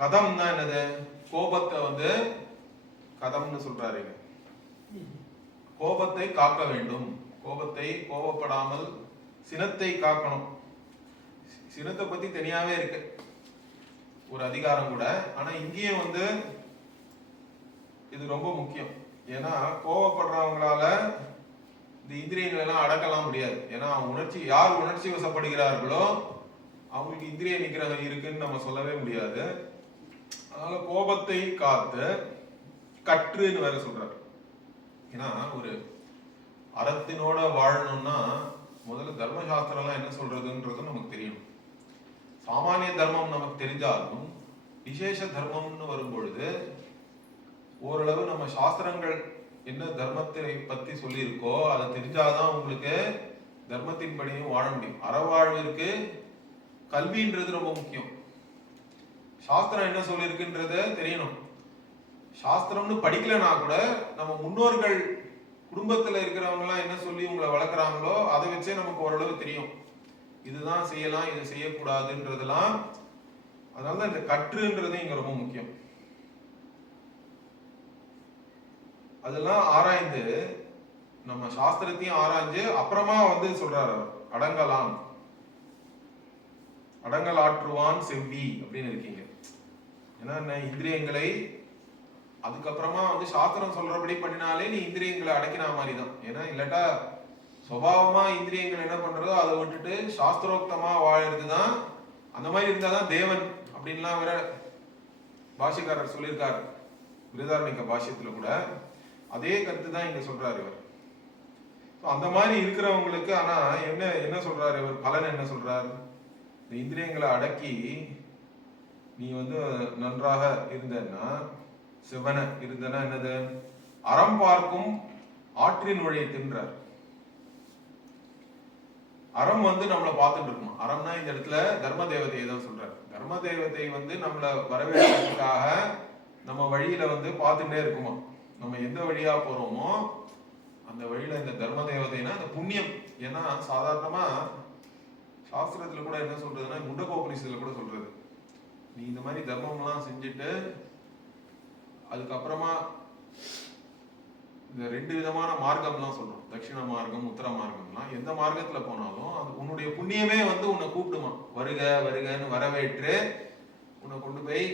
கதம்னா என்னது? கோபத்தை வந்து கதம்னு சொல்றாரு. கோபத்தை காக்க வேண்டும். கோபப்படாமல் சினத்தை காக்கணும். சினத்தை பத்தி தனியாவே இருக்கு ஒரு அதிகாரம் கூட. ஆனா இங்கேயும் வந்து இது ரொம்ப முக்கியம். ஏன்னா கோபப்படுறவங்களால இந்த இந்திரியங்கள் எல்லாம் அடக்கலாம் முடியாது. ஏன்னா யார் உணர்ச்சி வசப்படுகிறார்களோ அவங்களுக்கு இந்திரிய நிகிரகம் இருக்குன்னு நம்ம சொல்லவே முடியாது. அதனால கோபத்தை காத்து கற்றுன்னு வேற சொல்றாரு. ஏன்னா ஒரு அறத்தினோட வாழணும்னா முதல்ல தர்மசாஸ்திரம்லாம் என்ன சொல்றதுன்றது நமக்கு தெரியணும். சாமானிய தர்மம் நமக்கு தெரிஞ்சாலும் விசேஷ தர்மம்னு வரும்பொழுது ஓரளவு நம்ம சாஸ்திரங்கள் என்ன தர்மத்தை பத்தி சொல்லியிருக்கோ அதை தெரிஞ்சாதான் உங்களுக்கு தர்மத்தின் படியும் வாழ முடியும். அறவாழ்விற்கு கல்வின்றது ரொம்ப முக்கியம். சாஸ்திரம் என்ன சொல்லியிருக்குன்றத தெரியணும். சாஸ்திரம்னு படிக்கலனா கூட நம்ம முன்னோர்கள் குடும்பத்துல இருக்கிறவங்க எல்லாம் என்ன சொல்லி உங்களை வளர்க்குறாங்களோ அதை வச்சே நமக்கு ஓரளவு தெரியும். இதுதான் செய்யலாம், இது செய்யக்கூடாதுன்றதெல்லாம். அதனால இந்த கற்றுன்றது இங்க ரொம்ப முக்கியம். அதெல்லாம் ஆராய்ந்து நம்ம சாஸ்திரத்தையும் ஆராய்ஞ்சு அப்புறமா வந்து சொல்றாரு அடங்கல் ஆற்றுவான் செவ்வி அப்படின்னு இருக்கீங்க. ஏன்னா இந்திரியங்களை அதுக்கப்புறமா வந்து சாஸ்திரம் சொல்றபடி பண்ணினாலே நீ இந்திரியங்களை அடக்கினா மாதிரி தான். ஏன்னா இல்லாட்டா சுபாவமா இந்திரியங்கள் என்ன பண்றதோ அதை விட்டுட்டு சாஸ்திரோக்தமா வாழறதுதான். அந்த மாதிரி இருந்தாதான் தேவன் அப்படின்லாம் வேற பாஷ்யக்காரர் சொல்லியிருக்காரு பிருதாரணிக பாஷ்யத்துல கூட. அதே கருத்து தான் இங்க சொல்றாரு இவர். அந்த மாதிரி இருக்கிறவங்களுக்கு ஆனா என்ன சொல்றாரு இவர்? பலன் என்ன சொல்றாரு? இந்த இந்திரியங்களை அடக்கி நீ வந்து நன்றாக இருந்தன்னா, சிவன இருந்தனா என்னது? அறம் பார்க்கும் ஆற்றின் உழைத்துன்றார். அறம் வந்து நம்மளை பார்த்துட்டு இருக்கணும். அறம்னா இந்த இடத்துல தர்ம தேவதையை தான் சொல்றாரு. தர்ம தேவதை வந்து நம்மளை வரவேற்கிறதுக்காக நம்ம வழியில வந்து பார்த்துட்டே இருக்குமா. நம்ம எந்த வழியா போறோமோ அந்த வழியில இந்த தர்ம தேவதைனா அந்த புண்ணியம். ஏன்னா சாதாரணமா சாஸ்திரத்துல கூட என்ன சொல்றதுன்னா, முண்டகோபனிஷத்துல கூட சொல்றது, நீ இந்த மாதிரி தர்மம்லாம் செஞ்சுட்டு அதுக்கப்புறமா இந்த 2 விதமான மார்க்கம்லாம் சொல்றோம், தட்சிண மார்க்கம் உத்தர மார்க்கம்லாம். எந்த மார்க்கத்துல போனாலும் அது உன்னுடைய புண்ணியமே வந்து உன்னை கூப்பிடுமா. வருகன்னு வரவேற்று உன்னை கொண்டு போய்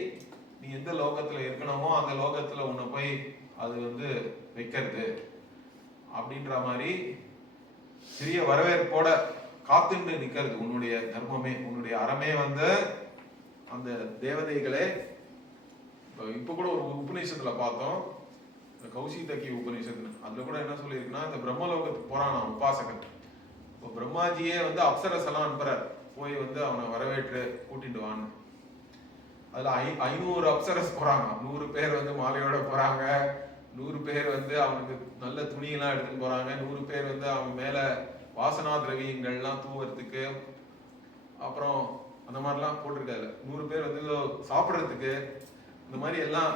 நீ எந்த லோகத்துல இருக்கணுமோ அந்த லோகத்துல உன்னை போய் அது வந்து வைக்கிறது அப்படின்ற மாதிரி பெரிய வரவேற்போட காத்துண்டு நிக்கிறது. உன்னுடைய தர்மமே உன்னுடைய அறமே வந்து அந்த தேவதைகளே. இப்ப கூட ஒரு உபநிஷத்துல பார்த்தோம், கௌசிதகி உபநிஷத்து. அதுல கூட என்ன சொல்லியிருக்குன்னா, இந்த பிரம்மலோகத்துக்கு போறான் உபாசகன். இப்போ பிரம்மாஜியே வந்து அப்சரஸ் எல்லாம் அனுப்புறார், போய் வந்து அவனை வரவேற்று கூட்டிட்டு வான்னு. அதுல 500 அப்சரஸ் போறாங்க. 100 பேர் வந்து மாலையோட போறாங்க, 100 பேர் வந்து அவனுக்கு நல்ல துணியெல்லாம் எடுத்துட்டு போறாங்க, 100 பேர் வந்து அவன் மேல வாசனா திரவியங்கள்லாம் தூவறதுக்கு, அப்புறம் அந்த மாதிரிலாம் போட்டிருக்காரு. 100 பேர் வந்து சாப்பிட்றதுக்கு, இந்த மாதிரி எல்லாம்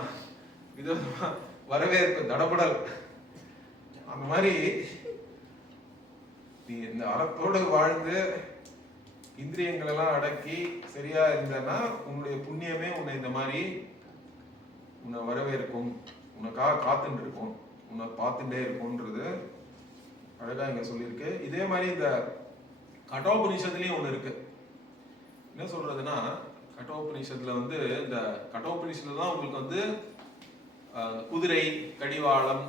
விதவிதமா வரவேற்பு தடபடல். அந்த மாதிரி நீ இந்த அறத்தோடு வாழ்ந்து இந்திரியங்கள் எல்லாம் அடக்கி சரியா இருந்தனா உன்னுடைய புண்ணியமே உன்னை இந்த மாதிரி உன்னை வரவேற்கும், உனக்காக காத்துட்டு இருக்கும், உன்னை பார்த்துட்டே இருக்கும்ன்றது அழகா இங்க சொல்லியிருக்கு. இதே மாதிரி இந்த கட்டோபனிஷத்துலயும் ஒண்ணு இருக்கு. என்ன சொல்றதுன்னா, கட்டோபனிஷத்துல வந்து இந்த கட்டோபனிஷத்துல தான் உங்களுக்கு வந்து குதிரை, கடிவாளம்,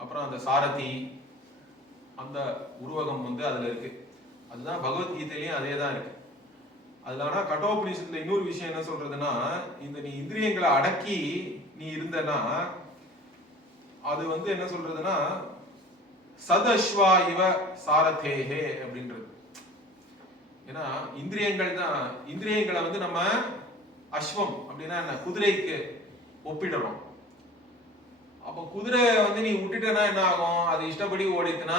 அப்புறம் அந்த சாரதி, அந்த உருவகம் வந்து அதுல இருக்கு. அதுதான் பகவத்கீதையிலயும் அதே தான் இருக்கு. அதுல ஆனா கட்டோபனிஷத்துல இன்னொரு விஷயம் என்ன சொல்றதுன்னா, இந்த நீ இந்திரியங்களை அடக்கி நீ இருந்தனா அது வந்து என்ன சொல்றதுன்னா, சதஸ்வா இவ சாரதேஹே அப்படின்றது. ஏன்னா இந்திரியங்களை வந்து நம்ம அஸ்வம் அப்படின்னா என்ன, குதிரைக்கு ஒப்பிடுறோம். அப்ப குதிரை வந்து நீ விட்டுட்டனா என்ன ஆகும்? அது இஷ்டப்படி ஓடித்துனா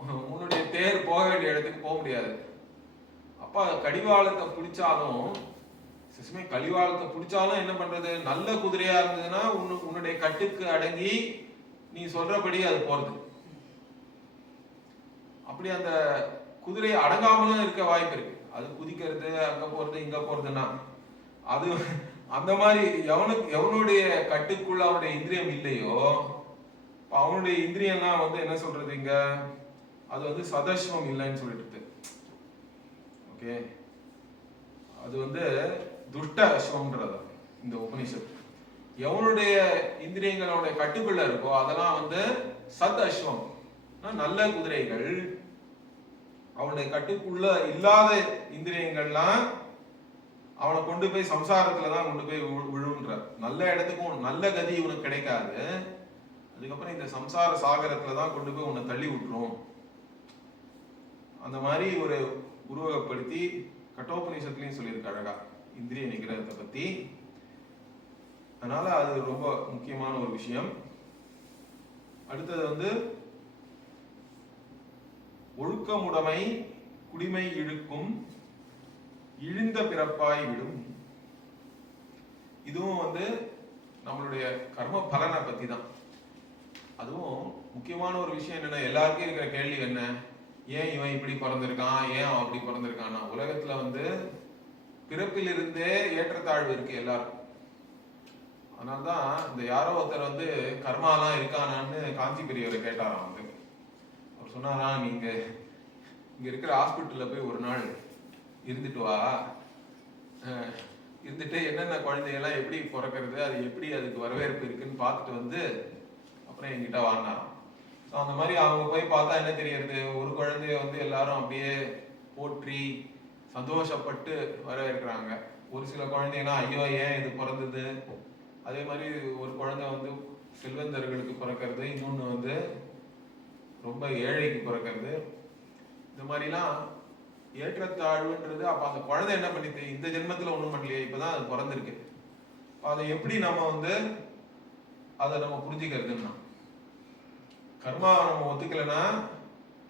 உன்னுடைய தேர் போக வேண்டிய இடத்துக்கு போக முடியாது. அப்ப கடிவாளத்தை பிடிச்சாலும் கடிவாளத்தை பிடிச்சாலும் என்ன பண்றது? நல்ல குதிரையா இருந்ததுன்னா உன்னுடைய கட்டுக்கு அடங்கி நீ சொல்றபடி அது போறது. அப்படி அந்த குதிரை அடங்காமலும் இருக்க வாய்ப்பு இருக்கு. அது குதிக்கிறது, அங்க போறது, இங்க போறதுன்னா அது அந்த மாதிரி எவனுடைய கட்டுக்குள்ள அவனுடைய இந்திரியம் இல்லையோ அவனுடைய இந்திரியம்லாம் வந்து என்ன சொல்றது இங்க, அது வந்து சதஸ்வம் இல்லைன்னு சொல்லிட்டு. ஓகே, அது வந்து துஷ்ட அஸ்வம்ன்றது இந்த உபனிஷத். எவனுடைய இந்திரியங்களோட கட்டுக்குள்ள இருக்கோ அதெல்லாம் வந்து சத் அஸ்வம், நல்ல குதிரைகள். அவனுடைய கட்டுக்குள்ள இல்லாத இந்திரியங்கள்லாம் அவனை கொண்டு போய் சம்சாரத்துலதான் கொண்டு போய் விழுன்ற. நல்ல இடத்துக்கும் நல்ல கதி இவனுக்கு கிடைக்காது. அதுக்கப்புறம் இந்த சம்சார சாகரத்துலதான் கொண்டு போய் உன்னை தள்ளி விட்டுரும். அந்த மாதிரி ஒரு உருவகப்படுத்தி கட்டோபனிஷத்துலயும் சொல்லியிருக்கு அழகா இந்திரிய நிகிரகத்தை பத்தி. அதனால அது ரொம்ப முக்கியமான ஒரு விஷயம். அடுத்தது வந்து ஒழுக்கமுடைமை குடிமை இழுக்கும் இழிந்த பிறப்பாய் விடும். இதுவும் வந்து நம்மளுடைய கர்ம பலனை பத்தி தான். அதுவும் முக்கியமான ஒரு விஷயம் என்னன்னா, எல்லாருக்கும் இருக்கிற கேள்வி என்ன, ஏன் இவன் இப்படி பிறந்திருக்கான், ஏன் அவன் அப்படி பிறந்திருக்கான்னா, உலகத்துல வந்து பிறப்பிலிருந்தே ஏற்றத்தாழ்வு இருக்கு எல்லாருக்கும். அதனால்தான் இந்த யாரோ ஒருத்தர் வந்து கர்மாலாம் இருக்கானான்னு காஞ்சி பெரியவரை கேட்டாராம். வந்து அவர் சொன்னாரா, நீங்க இங்க இருக்கிற ஹாஸ்பிட்டல்ல போய் ஒரு நாள் இருந்துட்டு வா, இருந்துட்டு என்னென்ன குழந்தைகள்லாம் எப்படி பிறக்கிறது, அது எப்படி அதுக்கு வரவேற்பு இருக்குன்னு பார்த்துட்டு வந்து அப்புறம் என்கிட்ட வாங்கினாராம். ஸோ அந்த மாதிரி அவங்க போய் பார்த்தா என்ன தெரியறது, ஒரு குழந்தைய வந்து எல்லாரும் அப்படியே போற்றி சந்தோஷப்பட்டு வரவேற்கிறாங்க. ஒரு சில குழந்தைங்களாம் ஐயோ ஏன் இது பிறந்தது. அதே மாதிரி ஒரு குழந்தை வந்து செல்வந்தர்களுக்கு பிறக்கிறது, இன்னொன்று வந்து ரொம்ப ஏழைக்கு பிறக்கிறது. இந்த மாதிரிலாம் ஏற்றத்தாழ்வுன்றது. அப்ப அந்த குழந்தை என்ன பண்ணிட்டு இந்த ஜென்மத்துல ஒண்ணும் பண்ணலையே, இப்பதான் அது பிறந்திருக்கு. அதை எப்படி நம்ம வந்து அதை நம்ம புரிஞ்சுக்கிறதுன்னா, கர்மாவை நம்ம ஒத்துக்கலைன்னா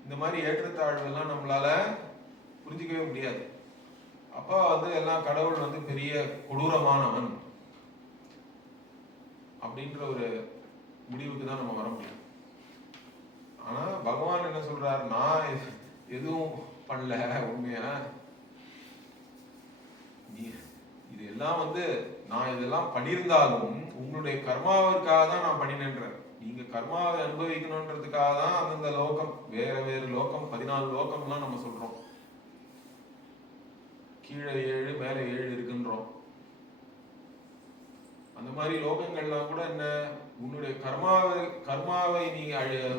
இந்த மாதிரி ஏற்றத்தாழ்வு எல்லாம் நம்மளால புரிஞ்சிக்கவே முடியாது. அப்ப வந்து எல்லாம் கடவுள் வந்து பெரிய கொடூரமானவன் அப்படின்ற ஒரு முடிவுக்கு தான் நம்ம வர முடியும். ஆனா பகவான் என்ன சொல்றாரு, நான் எதுவும் பண்ணல, உண்மையா இது எல்லாம் வந்து நான் இதெல்லாம் பண்ணியிருந்தாலும் உங்களுடைய கர்மாவிற்காக தான் நான் பண்ணினேன்ற. நீங்க கர்மாவை அனுபவிக்கணும்ன்றதுக்காக தான் அந்தந்த லோகம், வேற வேறு லோகம், 14 லோகம்லாம் நம்ம சொல்றோம். கீழே 7 மேல 7 இருக்குன்றோம். அந்த மாதிரி லோகங்கள்லாம் கூட என்ன, உன்னுடைய கர்மாவை நீ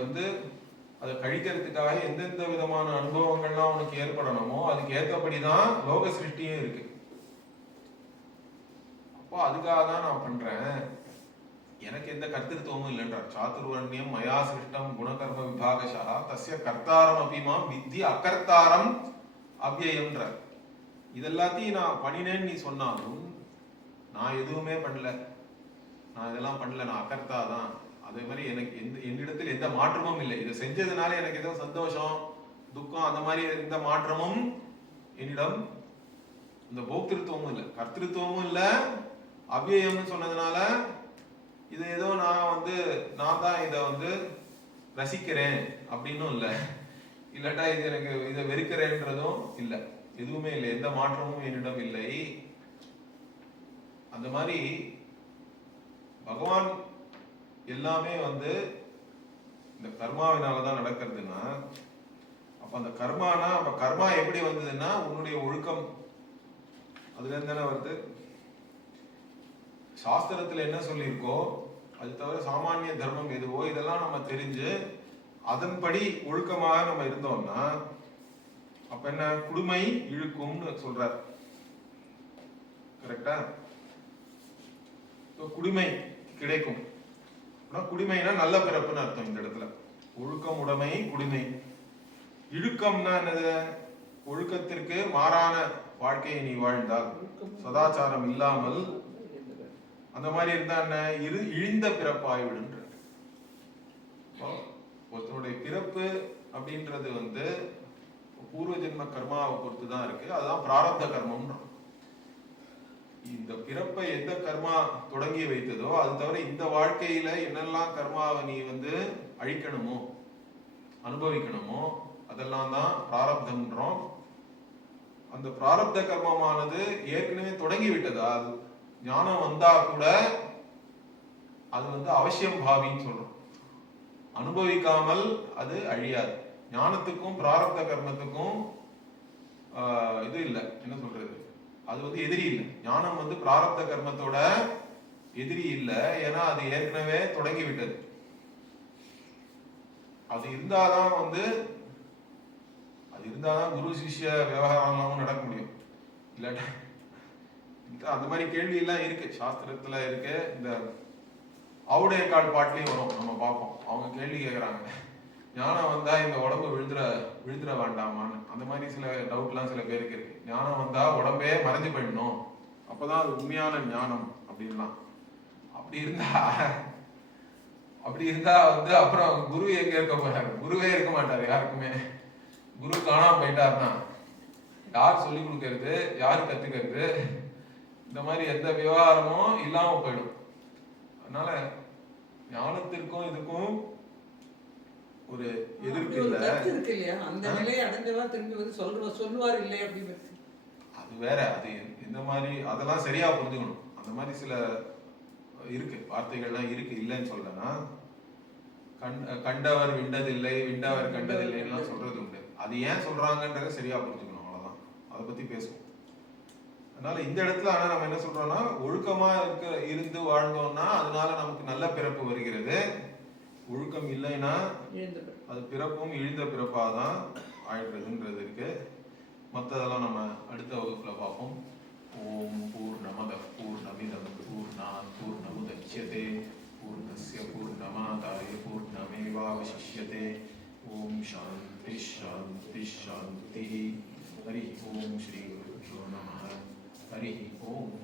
வந்து அதை கழிக்கிறதுக்காக எந்தெந்த விதமான அனுபவங்கள்லாம் உனக்கு ஏற்படணுமோ அதுக்கு ஏற்றபடிதான் லோக சிருஷ்டியும் இருக்கு. அப்போ அதுக்காக தான் நான் பண்றேன், எனக்கு எந்த கர்த்திருவமும் இல்லைன்றார். சாதுர்வர்ணியம் மயா சிருஷ்டம் குணகர்ம விபாகஷா தஸ்ய கர்த்தாரம் அபிமாம் வித்தி அகர்த்தாரம் அவ்யயம்ன்றார். இதெல்லாத்தையும் நான் பண்ணினேன்னு நீ சொன்னாலும் நான் எதுவுமே பண்ணல, நான் இதெல்லாம் பண்ணல, நான் அகர்த்தா தான். அதே மாதிரி எனக்கு என்னிடத்தில் எந்த மாற்றமும் இல்லை. இதை செஞ்சதுனால எனக்கு ஏதோ சந்தோஷம் துக்கம் அந்த மாதிரி எந்த மாற்றமும் என்னிடம், இந்த போக்திருத்துவமும் இல்லை, கர்த்திருவமும் இல்லை, அவ்யயம்னு சொன்னதுனால இது ஏதோ நான் தான் இதை வந்து ரசிக்கிறேன் அப்படின்னும் இல்லை, இல்லாட்டா இது எனக்கு இதை வெறுக்கிறேன்றதும் இல்லை, எதுவுமே இல்லை, எந்த மாற்றமும் என்னிடம் இல்லை. அந்த மாதிரி பகவான் எல்லாமே வந்து இந்த கர்மாவினாலதான் நடக்கிறதுன்னா, அப்ப அந்த கர்மானா, அப்ப கர்மா எப்படி வந்ததுன்னா உன்னுடைய ஒழுக்கம் அதுல இருந்தானே வருது. சாஸ்திரத்துல என்ன சொல்லியிருக்கோ அது தவிர சாமானிய தர்மம் எதுவோ இதெல்லாம் நம்ம தெரிஞ்சு அதன்படி ஒழுக்கமாக நம்ம இருந்தோம்னா அப்ப என்ன, குடுமை இழுக்கும்னு சொல்றார். கரெக்டா? குடிமை கிடைக்கும். குடிமைனா நல்ல பிறப்புன்னு அர்த்தம். இந்த இடத்துல ஒழுக்கம் உடைமை குடிமை. இழுக்கம்னா என்னது, ஒழுக்கத்திற்கு மாறான வாழ்க்கையை நீ வாழ்ந்தால், சதாச்சாரம் இல்லாமல் அந்த மாதிரி இருந்தா என்ன, இழிந்த பிறப்பாய்விடுன்ற. ஒருத்தருடைய பிறப்பு அப்படின்றது வந்து பூர்வ ஜென்ம கர்மாவை பொறுத்து தான் இருக்கு. அதுதான் பிராரப்த கர்மம்ன்றோம். இந்த பிறப்பை எந்த கர்மா தொடங்கி வைத்ததோ அது தவிர இந்த வாழ்க்கையில என்னெல்லாம் கர்மாவை நீ வந்து அழிக்கணுமோ அனுபவிக்கணுமோ அதெல்லாம் தான் பிராரப்தம்ன்றோம். அந்த பிராரப்த கர்மமானது ஏற்கனவே தொடங்கி விட்டதா, அது ஞானம் வந்தா கூட அது வந்து அவசியம் பாவின்னு சொல்றோம். அனுபவிக்காமல் அது அழியாது. ஞானத்துக்கும் பிராரப்த கர்மத்துக்கும் இது இல்லை, என்ன சொல்றது, அது வந்து எதிரி இல்லை. ஞானம் வந்து பிராரப்த கர்மத்தோட எதிரி இல்லை. ஏன்னா அது ஏற்கனவே தொடங்கி விட்டது. அது இருந்தாதான் வந்து குரு சிஷ்ய விவகாரம்லாம் நடக்க முடியும். இல்லாட்டா அந்த மாதிரி கேள்வி எல்லாம் இருக்கு, சாஸ்திரத்துல இருக்கு. இந்த ஆவுடைய கால் பாட்டிலையும் வரும், நம்ம பார்ப்போம். அவங்க கேள்வி கேட்கறாங்க, ஞானம் வந்தா இந்த உடம்பு விழுந்துட வேண்டாமான்னு. அந்த மாதிரி சில டவுட்லாம் சில பேருக்கு இருக்கு. ஞானம் வந்தா உடம்பே மறைஞ்சு போயிடணும், அப்பதான் அது உண்மையான ஞானம் அப்படின்லாம். அப்படி இருந்தா வந்து அப்புறம் குரு எங்க இருக்க போறாரு? குருவே இருக்க மாட்டாரு யாருக்குமே. குரு காணாம போயிட்டாருன்னா யார் சொல்லி கொடுக்கறது, யார் கத்துக்கிறது? இந்த மாதிரி எந்த விவகாரமும் இல்லாம போயிடும். அதனால ஞானத்திற்கும் இதுக்கும் ஒரு எதிர்ப்பு இல்லையா? அந்த நிலையை அடைஞ்சவா திரும்பி வந்து சொல்லுவார் இல்லை அப்படின்னு அது வேற. அது இந்த மாதிரி அதெல்லாம் சரியா புரிஞ்சுக்கணும். அந்த மாதிரி சில இருக்கு வார்த்தைகள்லாம் இருக்கு, இல்லைன்னு சொல்லனா. கண்டவர் விண்டதில்லை, விண்டவர் கண்டதில்லைன்னு சொல்றது உண்டு. அது ஏன் சொல்றாங்கன்றத சரியா புரிஞ்சுக்கணும், அவ்வளவுதான். அதை பத்தி பேசுவோம். அதனால இந்த இடத்துல ஆனா நம்ம என்ன சொல்றோம்னா, ஒழுக்கமா இருந்து வாழ்ந்தோம்னா அதனால நமக்கு நல்ல பிறப்பு வருகிறது. ஒழுக்கம் இல்லைன்னா அது பிறப்பும் இழிந்த பிறப்பாதான் ஆயிடுறதுன்றது இருக்கு. மற்றதெல்லாம் நம்ம அடுத்த வகுப்புல பார்ப்போம். ஓம் பூர்ணமத பூர்ணமிதம் பூர்ணாத் பூர்ணமுதச்யதே பூர்ணஸ்ய பூர்ணமாதாய பூர்ணமேவாவசிஷ்யதே. ஓம் சாந்தி சாந்தி சாந்தி. ஹரி ஓம் ஸ்ரீ குருभ्यो நமः. ஹரி ஓம்.